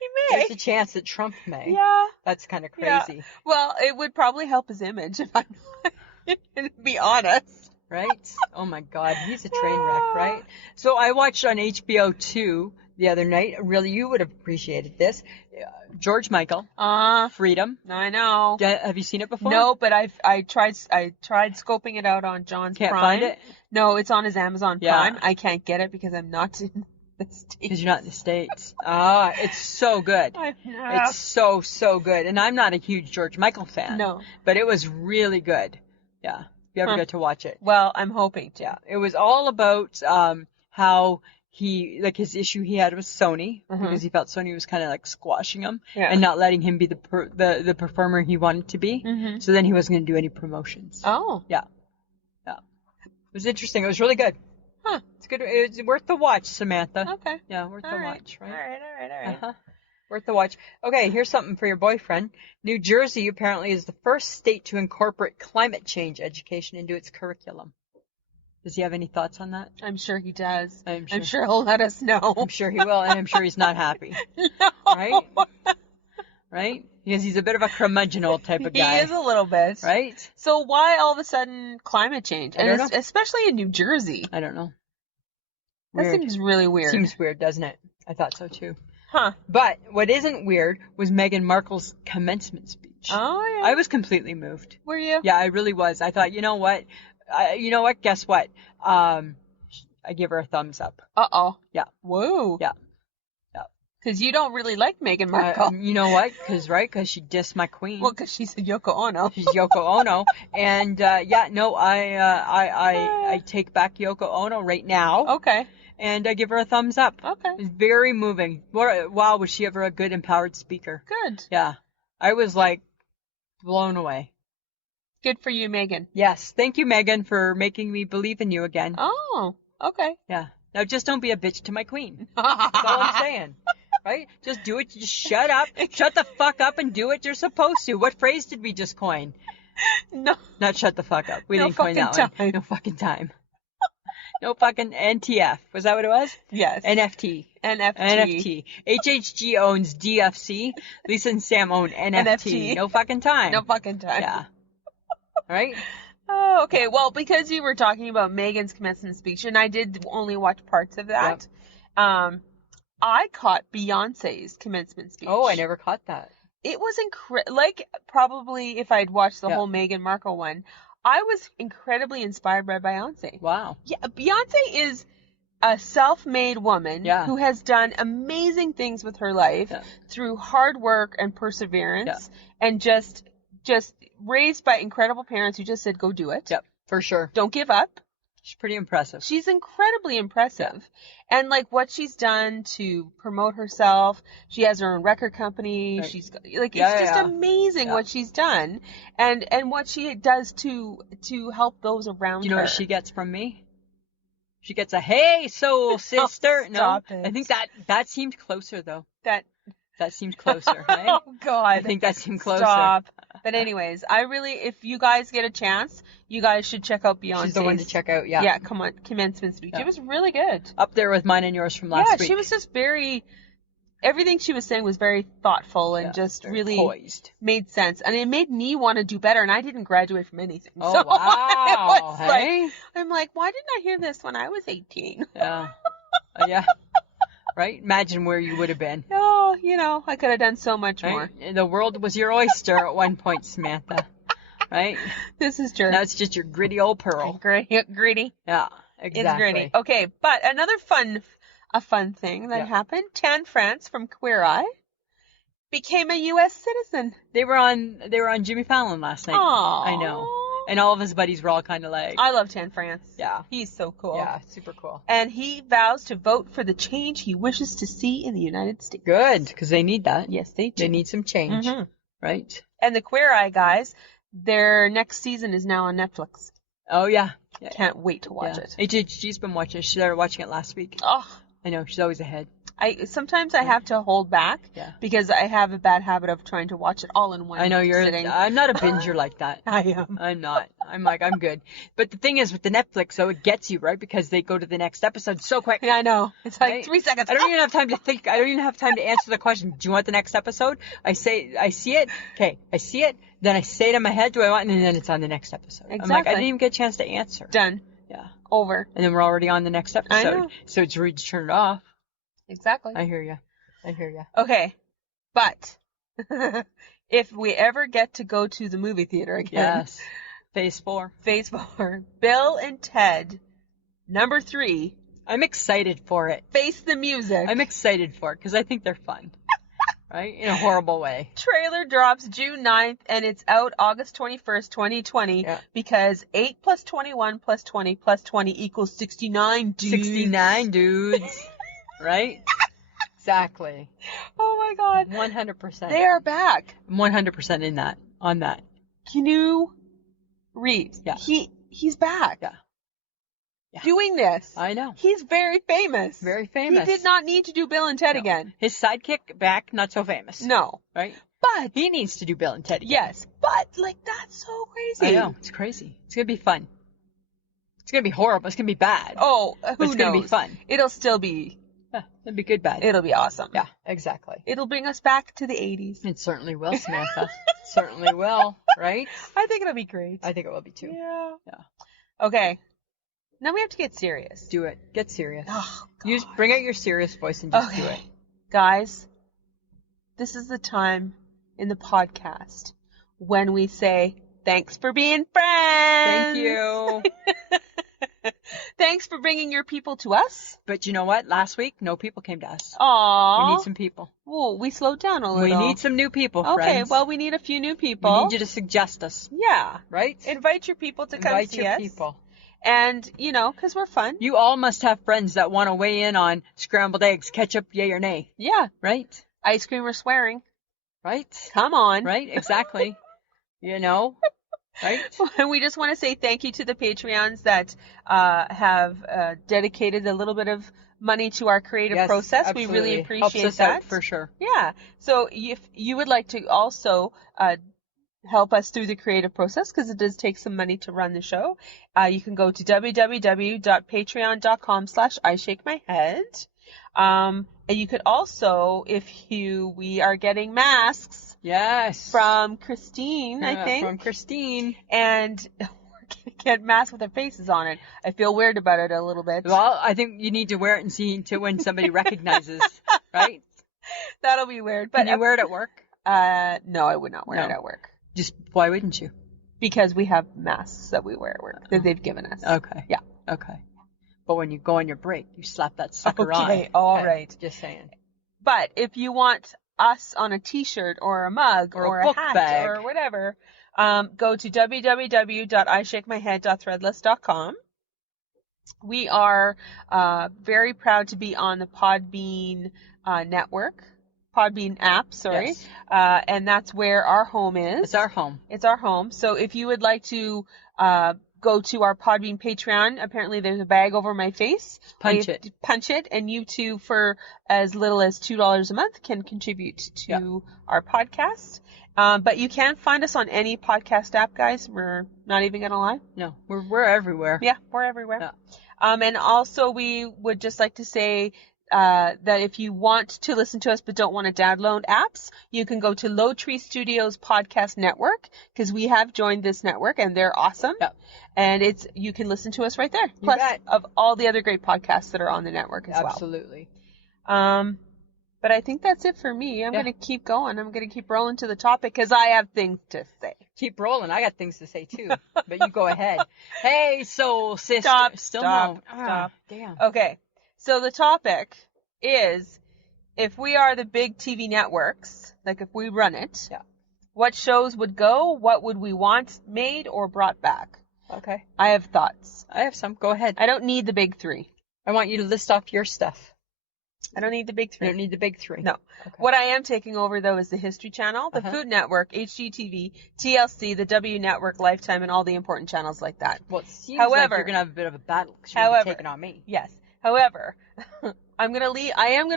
He may. There's a chance that Trump may. Yeah. That's kind of Yeah. crazy. Well, it would probably help his image if I'm to be honest. Right? Oh my God, he's a train wreck, right? So I watched on HBO 2 the other night. Really, you would have appreciated this. George Michael, Freedom. I know. Have you seen it before? No, but I tried scoping it out on John's Can't Prime. find it? No, it's on his Amazon Yeah. Prime. I can't get it because I'm not in the States. Because you're not in the States. It's so good. It's so good. And I'm not a huge George Michael fan. No. But it was really good. Yeah. If you ever get to watch it. Well, I'm hoping to. Yeah. It was all about how he, like his issue he had with Sony, because he felt Sony was kind of like squashing him and not letting him be the performer he wanted to be. Mm-hmm. So then he wasn't going to do any promotions. Oh. Yeah. Yeah. It was interesting. It was really good. Huh. It's good. It's worth the watch, Samantha. Okay. Yeah, worth the watch, right? All right. Uh-huh. Worth the watch. Okay, here's something for your boyfriend. New Jersey apparently is the first state to incorporate climate change education into its curriculum. Does he have any thoughts on that? I'm sure he does. I'm sure he'll let us know. I'm sure he will, and I'm sure he's not happy. No. Right? Right? Because he's a bit of a curmudgeon old type of guy. He is a little bit. Right? So why all of a sudden climate change? I don't know. Especially in New Jersey. I don't know. That seems really weird. Seems weird, doesn't it? I thought so too. Huh. But what isn't weird was Meghan Markle's commencement speech. Oh, yeah. I was completely moved. Were you? Yeah, I really was. I thought, you know what? Guess what? I give her a thumbs up. Uh-oh. Yeah. Whoa. Yeah. Because you don't really like Meghan Markle. You know what? Because she dissed my queen. Well, because she's a Yoko Ono. She's Yoko Ono. And, I take back Yoko Ono right now. Okay. And I give her a thumbs up. Okay. It's very moving. Wow, was she ever a good empowered speaker? Good. Yeah. I was like blown away. Good for you, Megan. Yes. Thank you, Megan, for making me believe in you again. Oh, okay. Yeah. Now just don't be a bitch to my queen. That's all I'm saying. Right? Just do it. Just shut up. Shut the fuck up and do what you're supposed to. What phrase did we just coin? No. Not shut the fuck up. We No didn't coin that fucking one. time. No fucking time. No fucking NTF. Was that what it was? Yes. NFT. NFT. HHG owns DFC. Lisa and Sam own NFT. No fucking time. No fucking time. Yeah. Right? Oh, okay. Well, because you were talking about Megan's commencement speech, and I did only watch parts of that, I caught Beyonce's commencement speech. Oh, I never caught that. It was probably if I'd watched the whole Meghan Markle one, I was incredibly inspired by Beyonce. Wow. Yeah, Beyonce is a self-made woman who has done amazing things with her life through hard work and perseverance and just raised by incredible parents who just said, go do it. Yep, for sure. Don't give up. She's pretty impressive. She's incredibly impressive. And like what she's done to promote herself, she has her own record company. Right. She's like, it's just amazing what she's done and what she does to help those around her. You know what she gets from me? She gets a, hey, soul sister. Stop it. I think that seemed closer though. That seemed closer, right? Oh God. I think that seemed closer. Stop. But anyways, if you guys get a chance, you guys should check out Beyonce's. She's the one to check out, yeah. Yeah, come on, commencement speech. Yeah. It was really good. Up there with mine and yours from last week. Yeah, she was just everything she was saying was very thoughtful and just really poised. Made sense. And it made me want to do better, and I didn't graduate from anything. Oh, so wow. Hey? I'm like, why didn't I hear this when I was 18? Yeah. Yeah. Right? Imagine where you would have been. Oh, I could have done so much more. The world was your oyster at one point, Samantha. Right? This is true. Now it's just your gritty old pearl. Gritty. Yeah, exactly. It's gritty. Okay, but another fun thing that happened. Tan France from Queer Eye became a U.S. citizen. They were on Jimmy Fallon last night. Aww. I know. And all of his buddies were all kind of like... I love Tan France. Yeah. He's so cool. Yeah, super cool. And he vows to vote for the change he wishes to see in the United States. Good, because they need that. Yes, they do. They need some change. Mm-hmm. Right? And the Queer Eye guys, their next season is now on Netflix. Oh, yeah. Can't wait to watch it. She's been watching it. She started watching it last week. Oh. I know, she's always ahead. Sometimes I have to hold back because I have a bad habit of trying to watch it all in one sitting. I'm not a binger like that. I am. I'm not. I'm good. But the thing is with the Netflix, though, it gets you, right? Because they go to the next episode so quick. Yeah, I know. It's like 3 seconds. I don't even have time to think. I don't even have time to answer the question. Do you want the next episode? I see it. Okay, I see it. Then I say it in my head, do I want? And then it's on the next episode. Exactly. I'm like, I didn't even get a chance to answer. Done. Yeah. Over. And then we're already on the next episode. I know. So it's rude to turn it off. Exactly. I hear you. Okay. But if we ever get to go to the movie theater again. Yes. Phase 4. Bill and Ted, number 3. I'm excited for it. Face the Music. I'm excited for it because I think they're fun. Right? In a horrible way. Trailer drops June 9th and it's out August 21st, 2020 because 8 plus 21 plus 20 plus 20 equals 69, dudes. 69, dudes. Right? Exactly. Oh my God. 100%. They are back. 100% on that. Keanu Reeves. Yeah. He's back. Yeah. Doing this. I know. He's very famous. Very famous. He did not need to do Bill and Ted again. His sidekick back, not so famous. No. Right? But he needs to do Bill and Ted again. Yes. But that's so crazy. I know. It's crazy. It's going to be fun. It's going to be horrible. It's going to be bad. Oh, who knows? It's going to be fun. It'll still be. It'll be good bad. It'll be awesome. Yeah, exactly. It'll bring us back to the 80s. It certainly will, Samantha. Certainly will, right? I think it'll be great. I think it will be too. Yeah. Yeah. Okay. Now we have to get serious. Do it. Get serious. Oh, God. Bring out your serious voice and just do it. Guys, this is the time in the podcast when we say, thanks for being friends. Thank you. Thanks for bringing your people to us. But you know what? Last week, no people came to us. Aww. We need some people. Well, we slowed down a little. We need some new people, friends. Okay, well, we need a few new people. We need you to suggest us. Yeah. Right? Invite your people to come see us. Invite your people. And, because we're fun. You all must have friends that want to weigh in on scrambled eggs, ketchup, yay or nay. Yeah. Right? Ice cream or swearing. Right? Come on. Right? Exactly. Right? We just want to say thank you to the Patreons that have dedicated a little bit of money to our creative process. Absolutely. We really appreciate Helps us that. Out for sure. Yeah. So if you would like to also help us through the creative process, because it does take some money to run the show, you can go to www.patreon.com/IShakeMyHead. And you could also, we are getting masks. Yes. From Christine, I think. From Christine. And we're going to get masks with their faces on it. I feel weird about it a little bit. Well, I think you need to wear it and see when somebody recognizes, right? That'll be weird. But can you wear it at work? No, I would not wear it at work. Just, why wouldn't you? Because we have masks that we wear at work that they've given us. Okay. Yeah. Okay. But when you go on your break, you slap that sucker on. Okay, all right. Just saying. But if you want us on a t-shirt or a mug or a book hat bag or whatever, go to www.ishakemyhead.threadless.com. We are very proud to be on the Podbean network. Podbean app, sorry. Yes. And that's where our home is. It's our home. It's our home. So if you would like to go to our Podbean Patreon. Apparently there's a bag over my face. Punch it. And you too, for as little as $2 a month, can contribute to our podcast. But you can find us on any podcast app, guys. We're not even going to lie. No, we're everywhere. Yeah, we're everywhere. Yeah. And also we would just like to say that if you want to listen to us but don't want to download apps, you can go to Low Tree Studios Podcast Network, because we have joined this network and they're awesome. Yep. And you can listen to us right there. You Plus bet. of all the other great podcasts that are on the network as Absolutely. well. But I think that's it for me. I'm going to keep going. I'm going to keep rolling to the topic because I have things to say. Keep rolling. I got things to say too. But you go ahead. Hey, Soul Sista. Stop. Damn. Okay. So the topic is, if we are the big TV networks, like if we run it, what shows would go? What would we want made or brought back? Okay. I have thoughts. I have some. Go ahead. I don't need the big three. I want you to list off your stuff. I don't need the big three. You don't need the big three. No. Okay. What I am taking over, though, is the History Channel, the Food Network, HGTV, TLC, the W Network, Lifetime, and all the important channels like that. Well, it seems like you're going to have a bit of a battle because you're going to be taking on me. Yes. However, I am going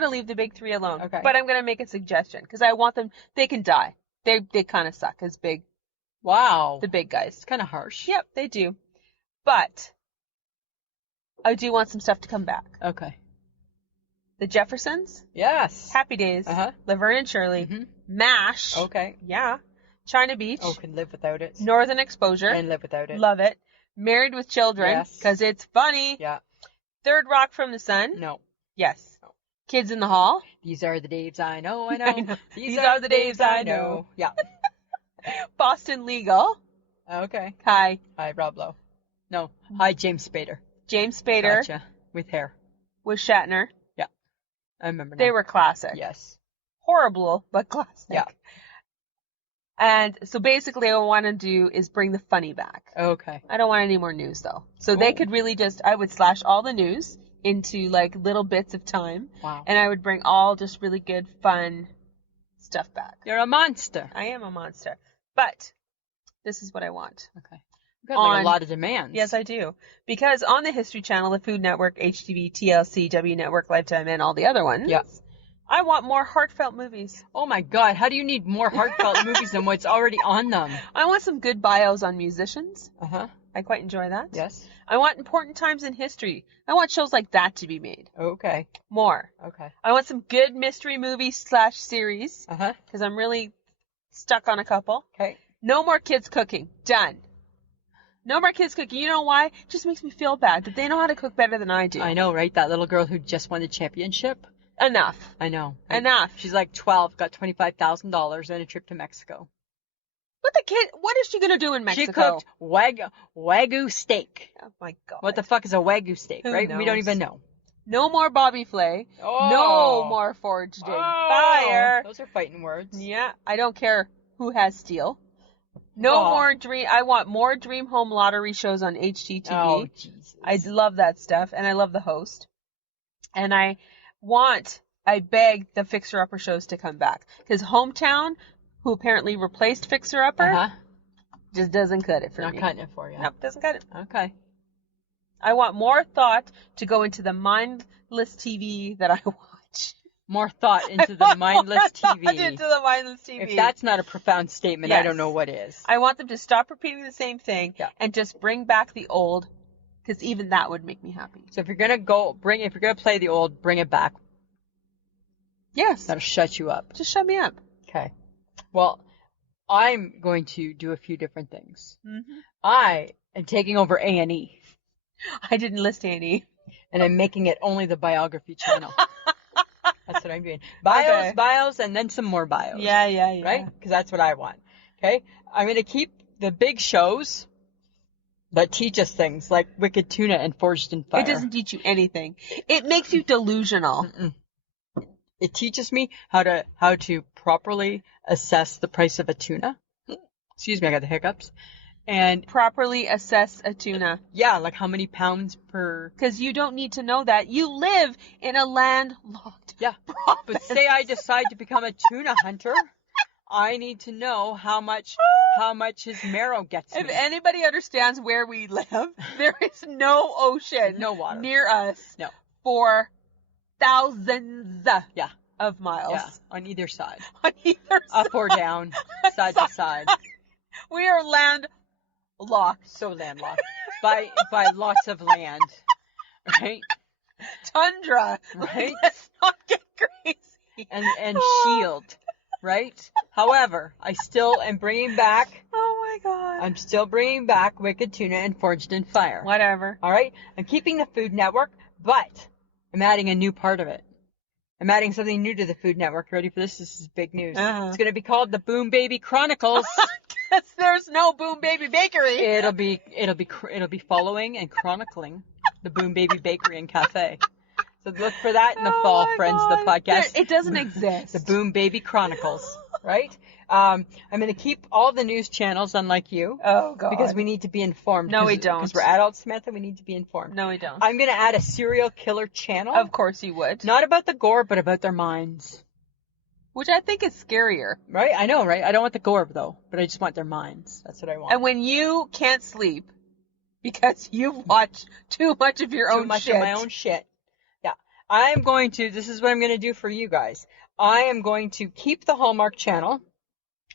to leave the big three alone. Okay. But I'm going to make a suggestion because I want them, they can die. They kind of suck as big. Wow. The big guys. It's kind of harsh. Yep, they do. But I do want some stuff to come back. Okay. The Jeffersons. Yes. Happy Days. Laverne and Shirley. Mm-hmm. MASH. Okay. Yeah. China Beach. Oh, can live without it. Northern Exposure. Can live without it. Love it. Married with Children. Yes. Because it's funny. Yeah. Third Rock from the Sun. No. Yes. No. Kids in the Hall. These are the Daves I know. These are the Daves I know. Yeah. Boston Legal. Okay. Hi. Hi, Rob Lowe. No. Hi, James Spader. James Spader. Gotcha. With hair. With Shatner. Yeah. I remember now. They were classic. Yes. Horrible, but classic. Yeah. And so basically what I want to do is bring the funny back. Okay. I don't want any more news, though. So they could really I would slash all the news into, like, little bits of time. Wow. And I would bring all just really good, fun stuff back. You're a monster. I am a monster. But this is what I want. Okay. You've got like a lot of demands. Yes, I do. Because on the History Channel, the Food Network, HTV, TLC, W Network, Lifetime, and all the other ones, I want more heartfelt movies. Oh my God, how do you need more heartfelt movies than what's already on them? I want some good bios on musicians. Uh-huh. I quite enjoy that. Yes. I want important times in history. I want shows like that to be made. Okay. More. Okay. I want some good mystery movies / series. Uh-huh. Because I'm really stuck on a couple. Okay. No more kids cooking. Done. No more kids cooking. You know why? It just makes me feel bad that they know how to cook better than I do. I know, right? That little girl who just won the championship. Enough. I know. Enough. She's like 12, got $25,000 and a trip to Mexico. What is she going to do in Mexico? She cooked Wagyu steak. Oh my God. What the fuck is a Wagyu steak, Who right? knows? We don't even know. No more Bobby Flay. Oh. No more Forged in Fire. Those are fighting words. Yeah, I don't care who has steel. No more I want more Dream Home Lottery shows on HGTV. Oh, Jesus. I love that stuff, and I love the host. And I beg the Fixer Upper shows to come back. Because Hometown, who apparently replaced Fixer Upper, just doesn't cut it for me. Not cutting it for you. Nope, doesn't cut it. Okay. I want more thought to go into the mindless TV that I watch. More thought into the mindless TV. Into the mindless TV. If that's not a profound statement, I don't know what is. I want them to stop repeating the same thing and just bring back the old, because even that would make me happy. So if you're gonna play the old, bring it back. Yes. That'll shut you up. Just shut me up. Okay. Well, I'm going to do a few different things. Mm-hmm. I am taking over A&E. I didn't list A&E. And I'm making it only the biography channel. That's what I'm doing. Bios, and then some more bios. Yeah. Right? Because that's what I want. Okay? I'm going to keep the big shows that teach us things, like Wicked Tuna and Forged in Fire. It doesn't teach you anything. It makes you delusional. Mm-mm. It teaches me how to properly assess the price of a tuna. Excuse me, I got the hiccups. And properly assess a tuna. Yeah, like how many pounds per... Because you don't need to know that. You live in a landlocked province. But say I decide to become a tuna hunter, I need to know how much his marrow gets me. If anybody understands where we live, there is no ocean No water. near us No. for thousands Yeah. of miles. Yeah. On either side. On either side. Up or down. Side to side. We are landlocked. So landlocked. by lots of land. Right? Tundra. Right? Let's not get crazy. And shield. Right? However, I still am bringing back. Oh my God. I'm still bringing back Wicked Tuna and Forged in Fire. Whatever. All right? I'm keeping the Food Network, but I'm adding a new part of it. I'm adding something new to the Food Network. Ready for this? This is big news. Uh-huh. It's going to be called the Boom Baby Chronicles. Because there's no Boom Baby Bakery. It'll be following and chronicling the Boom Baby Bakery and Cafe. So look for that in the fall, my friends God. of the podcast. It doesn't exist. The Boom Baby Chronicles, right? I'm going to keep all the news channels, unlike you. Oh, God. Because we need to be informed. No, we don't. Because we're adults, Samantha, we need to be informed. No, we don't. I'm going to add a serial killer channel. Of course you would. Not about the gore, but about their minds. Which I think is scarier. Right? I know, right? I don't want the gore, though, but I just want their minds. That's what I want. And when you can't sleep because you've watched too much of your own Too much shit. of my own shit. Yeah. I'm going to, this is what I'm going to do for you guys. I am going to keep the Hallmark channel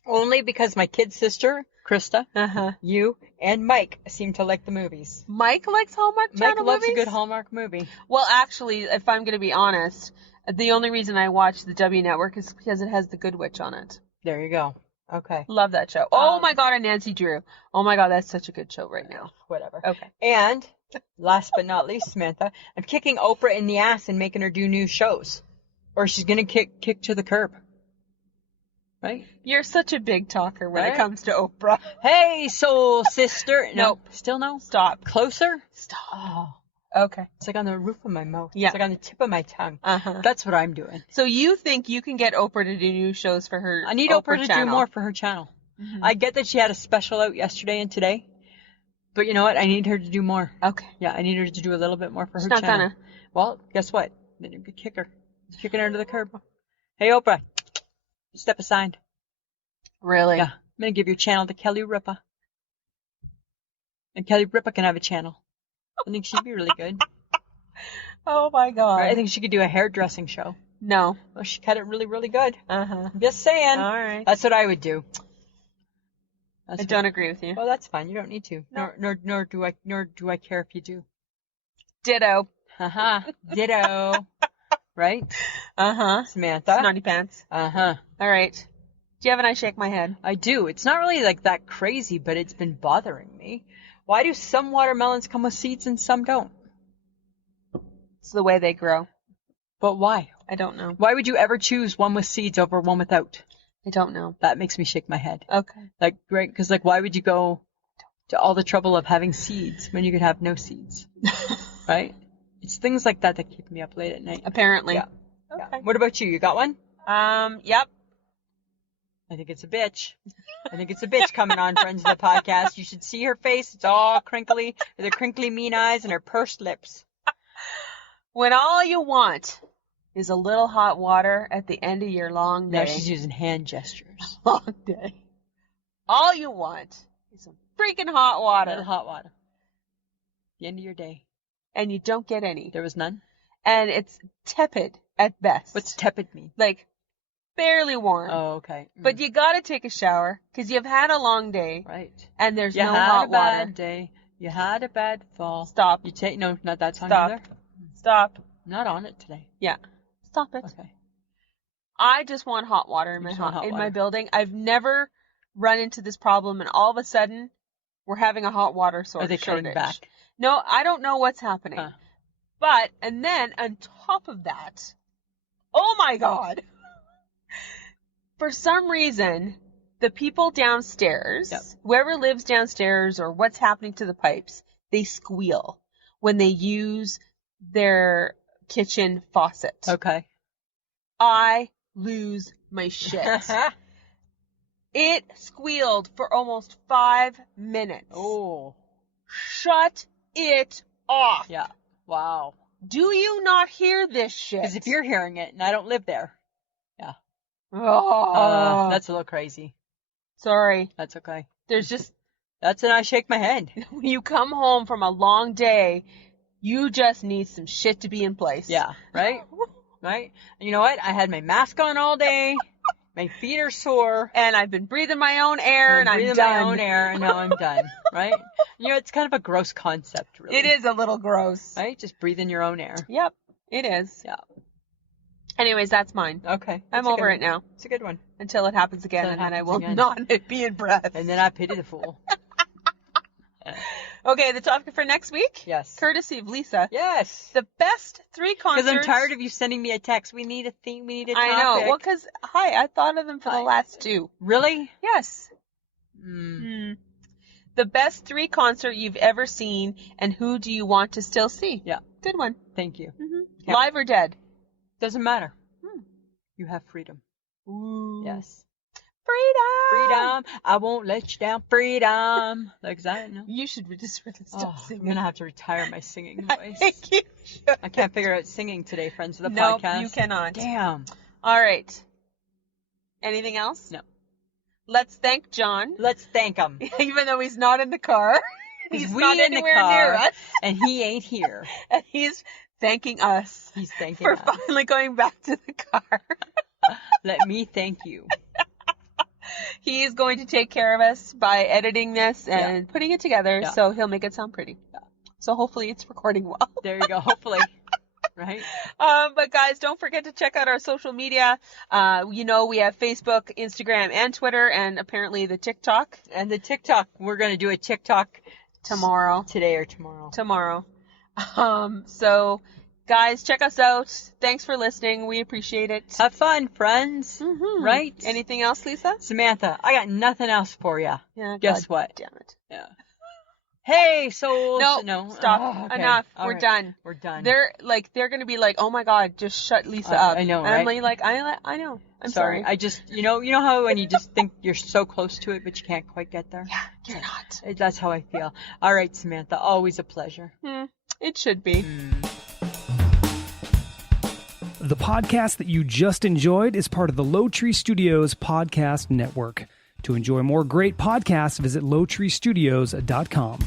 only because my kid sister, Krista, you, and Mike seem to like the movies. Mike likes Hallmark channel Mike loves movies? a good Hallmark movie. Well, actually, if I'm going to be honest, the only reason I watch the W Network is because it has The Good Witch on it. There you go. Okay. Love that show. Oh my God, and Nancy Drew. Oh my God, that's such a good show right now. Whatever. Okay. And last but not least, Samantha, I'm kicking Oprah in the ass and making her do new shows. Or she's going to kick to the curb. Right? You're such a big talker when Right? it comes to Oprah. Hey, Soul Sister. Nope. Still no? Stop. Closer? Stop. Oh. Okay. It's like on the roof of my mouth. Yeah. It's like on the tip of my tongue. Uh-huh. That's what I'm doing. So you think you can get Oprah to do new shows for her I need Oprah to channel. do more for her channel. Mhm. I get that she had a special out yesterday and today. But you know what? I need her to do more. Okay. Yeah, I need her to do a little bit more for She's her not channel. gonna. Well, guess what? Then you could kick her. Kicking her to the curb. Hey, Oprah. Step aside. Really? Yeah. I'm going to give your channel to Kelly Ripa. And Kelly Ripa can have a channel. I think she'd be really good. Oh my God. Right? I think she could do a hairdressing show. No. Well, she cut it really, really good. Uh-huh. I'm just saying. All right. That's what I would do. That's I don't agree with you. Well, that's fine. You don't need to. No. Nor do I care if you do. Ditto. Haha. Ditto. Right? Uh-huh. Samantha? Snotty pants. Uh-huh. All right. Do you have an I shake my head? I do. It's not really like that crazy, but it's been bothering me. Why do some watermelons come with seeds and some don't? It's the way they grow. But why? I don't know. Why would you ever choose one with seeds over one without? I don't know. That makes me shake my head. Okay. Like, right? Because, like, why would you go to all the trouble of having seeds when you could have no seeds? Right? It's things like that that keep me up late at night. Apparently. Yeah. Okay. Yeah. What about you? You got one? Yep. I think it's a bitch. I think it's a bitch coming on, friends of the podcast. You should see her face. It's all crinkly, with her crinkly mean eyes and her pursed lips. When all you want is a little hot water at the end of your long day. Now she's using hand gestures. Long day. All you want is some freaking hot A water. little hot water. The end of your day. And you don't get any. There was none? And it's tepid at best. What's tepid mean? Like, barely warm. Oh, okay. But you gotta take a shower, because you've had a long day, Right. and there's You no had hot a bad water. day. You had a bad fall. Stop. You take no, not that song Stop. either. Stop. I'm not on it today. Yeah. Stop it. Okay. I just want hot water in You my just want hot in water. my building. I've never run into this problem, and all of a sudden, we're having a hot water Are they shortage. cutting back? No, I don't know what's happening. Huh. But, and then on top of that, oh my God, for some reason, the people downstairs, Yep. whoever lives downstairs or what's happening to the pipes, they squeal when they use their kitchen faucet. Okay. I lose my shit. It squealed for almost 5 minutes. Oh. Shut it off. Yeah. Wow. Do you not hear this shit? Because if you're hearing it and I don't live there. Yeah. Oh, That's a little crazy. sorry. That's okay. There's just, That's when I shake my head. when you come home from a long day, you just need some shit to be in place. Yeah, right? Right? And you know what? I had my mask on all day. My feet are sore. And I've been breathing my own air, and I'm breathing done. my own air, and now I'm done. Right? You know, it's kind of a gross concept, really. It is a little gross. Right? Just breathe in your own air. Yep, it is. Yeah. Anyways, that's mine. Okay. I'm over it now. It's a good one. Until it happens again, Until it and then I happens will again. not be in breath. And then I pity the fool. Okay, the topic for next week? Yes. Courtesy of Lisa. Yes. The best 3 concerts. Because I'm tired of you sending me a text. We need a theme. We need a topic. I know. Well, because, I thought of them for the last 2. Really? Yes. Mm. The best 3 concert you've ever seen, and who do you want to still see? Yeah. Good one. Thank you. Mm-hmm. Yeah. Live or dead? Doesn't matter. You have freedom. Ooh. Yes. Freedom! Freedom. I won't let you down. Freedom. Like that? No. You should just really stop I'm singing. going to have to retire my singing I voice. think you should. I can't figure out singing today, friends of the Nope, podcast. you cannot. Damn. All right. Anything else? No. Let's thank John. Let's thank him. Even though he's not in the car. He's we not in the anywhere car, near us. and he ain't here. And he's thanking us He's thanking for us. finally going back to the car. Let me thank you. He is going to take care of us by editing this and putting it together, Yeah. so he'll make it sound pretty. Yeah. So hopefully it's recording well. There you go. Hopefully. Right? But guys, don't forget to check out our social media. We have Facebook, Instagram, and Twitter, and apparently the TikTok. And the TikTok, we're going to do a TikTok Tomorrow. today or tomorrow. So guys, check us out. Thanks for listening. We appreciate it. Have fun, friends. Mhm. Right? Anything else, Lisa? Samantha, I got nothing else for you. Yeah. Guess what? Damn it. Yeah. Hey, Soul. No, stop. Oh, okay. Enough. All We're right. done. We're done. They're going to be like, oh my God, just shut Lisa up. I know, and right? I'm like, I know. I'm sorry. I just, you know how when you just think you're so close to it, but you can't quite get there? Yeah, you're not. That's how I feel. All right, Samantha, always a pleasure. It should be. The podcast that you just enjoyed is part of the Low Tree Studios podcast network. To enjoy more great podcasts, visit lowtreestudios.com.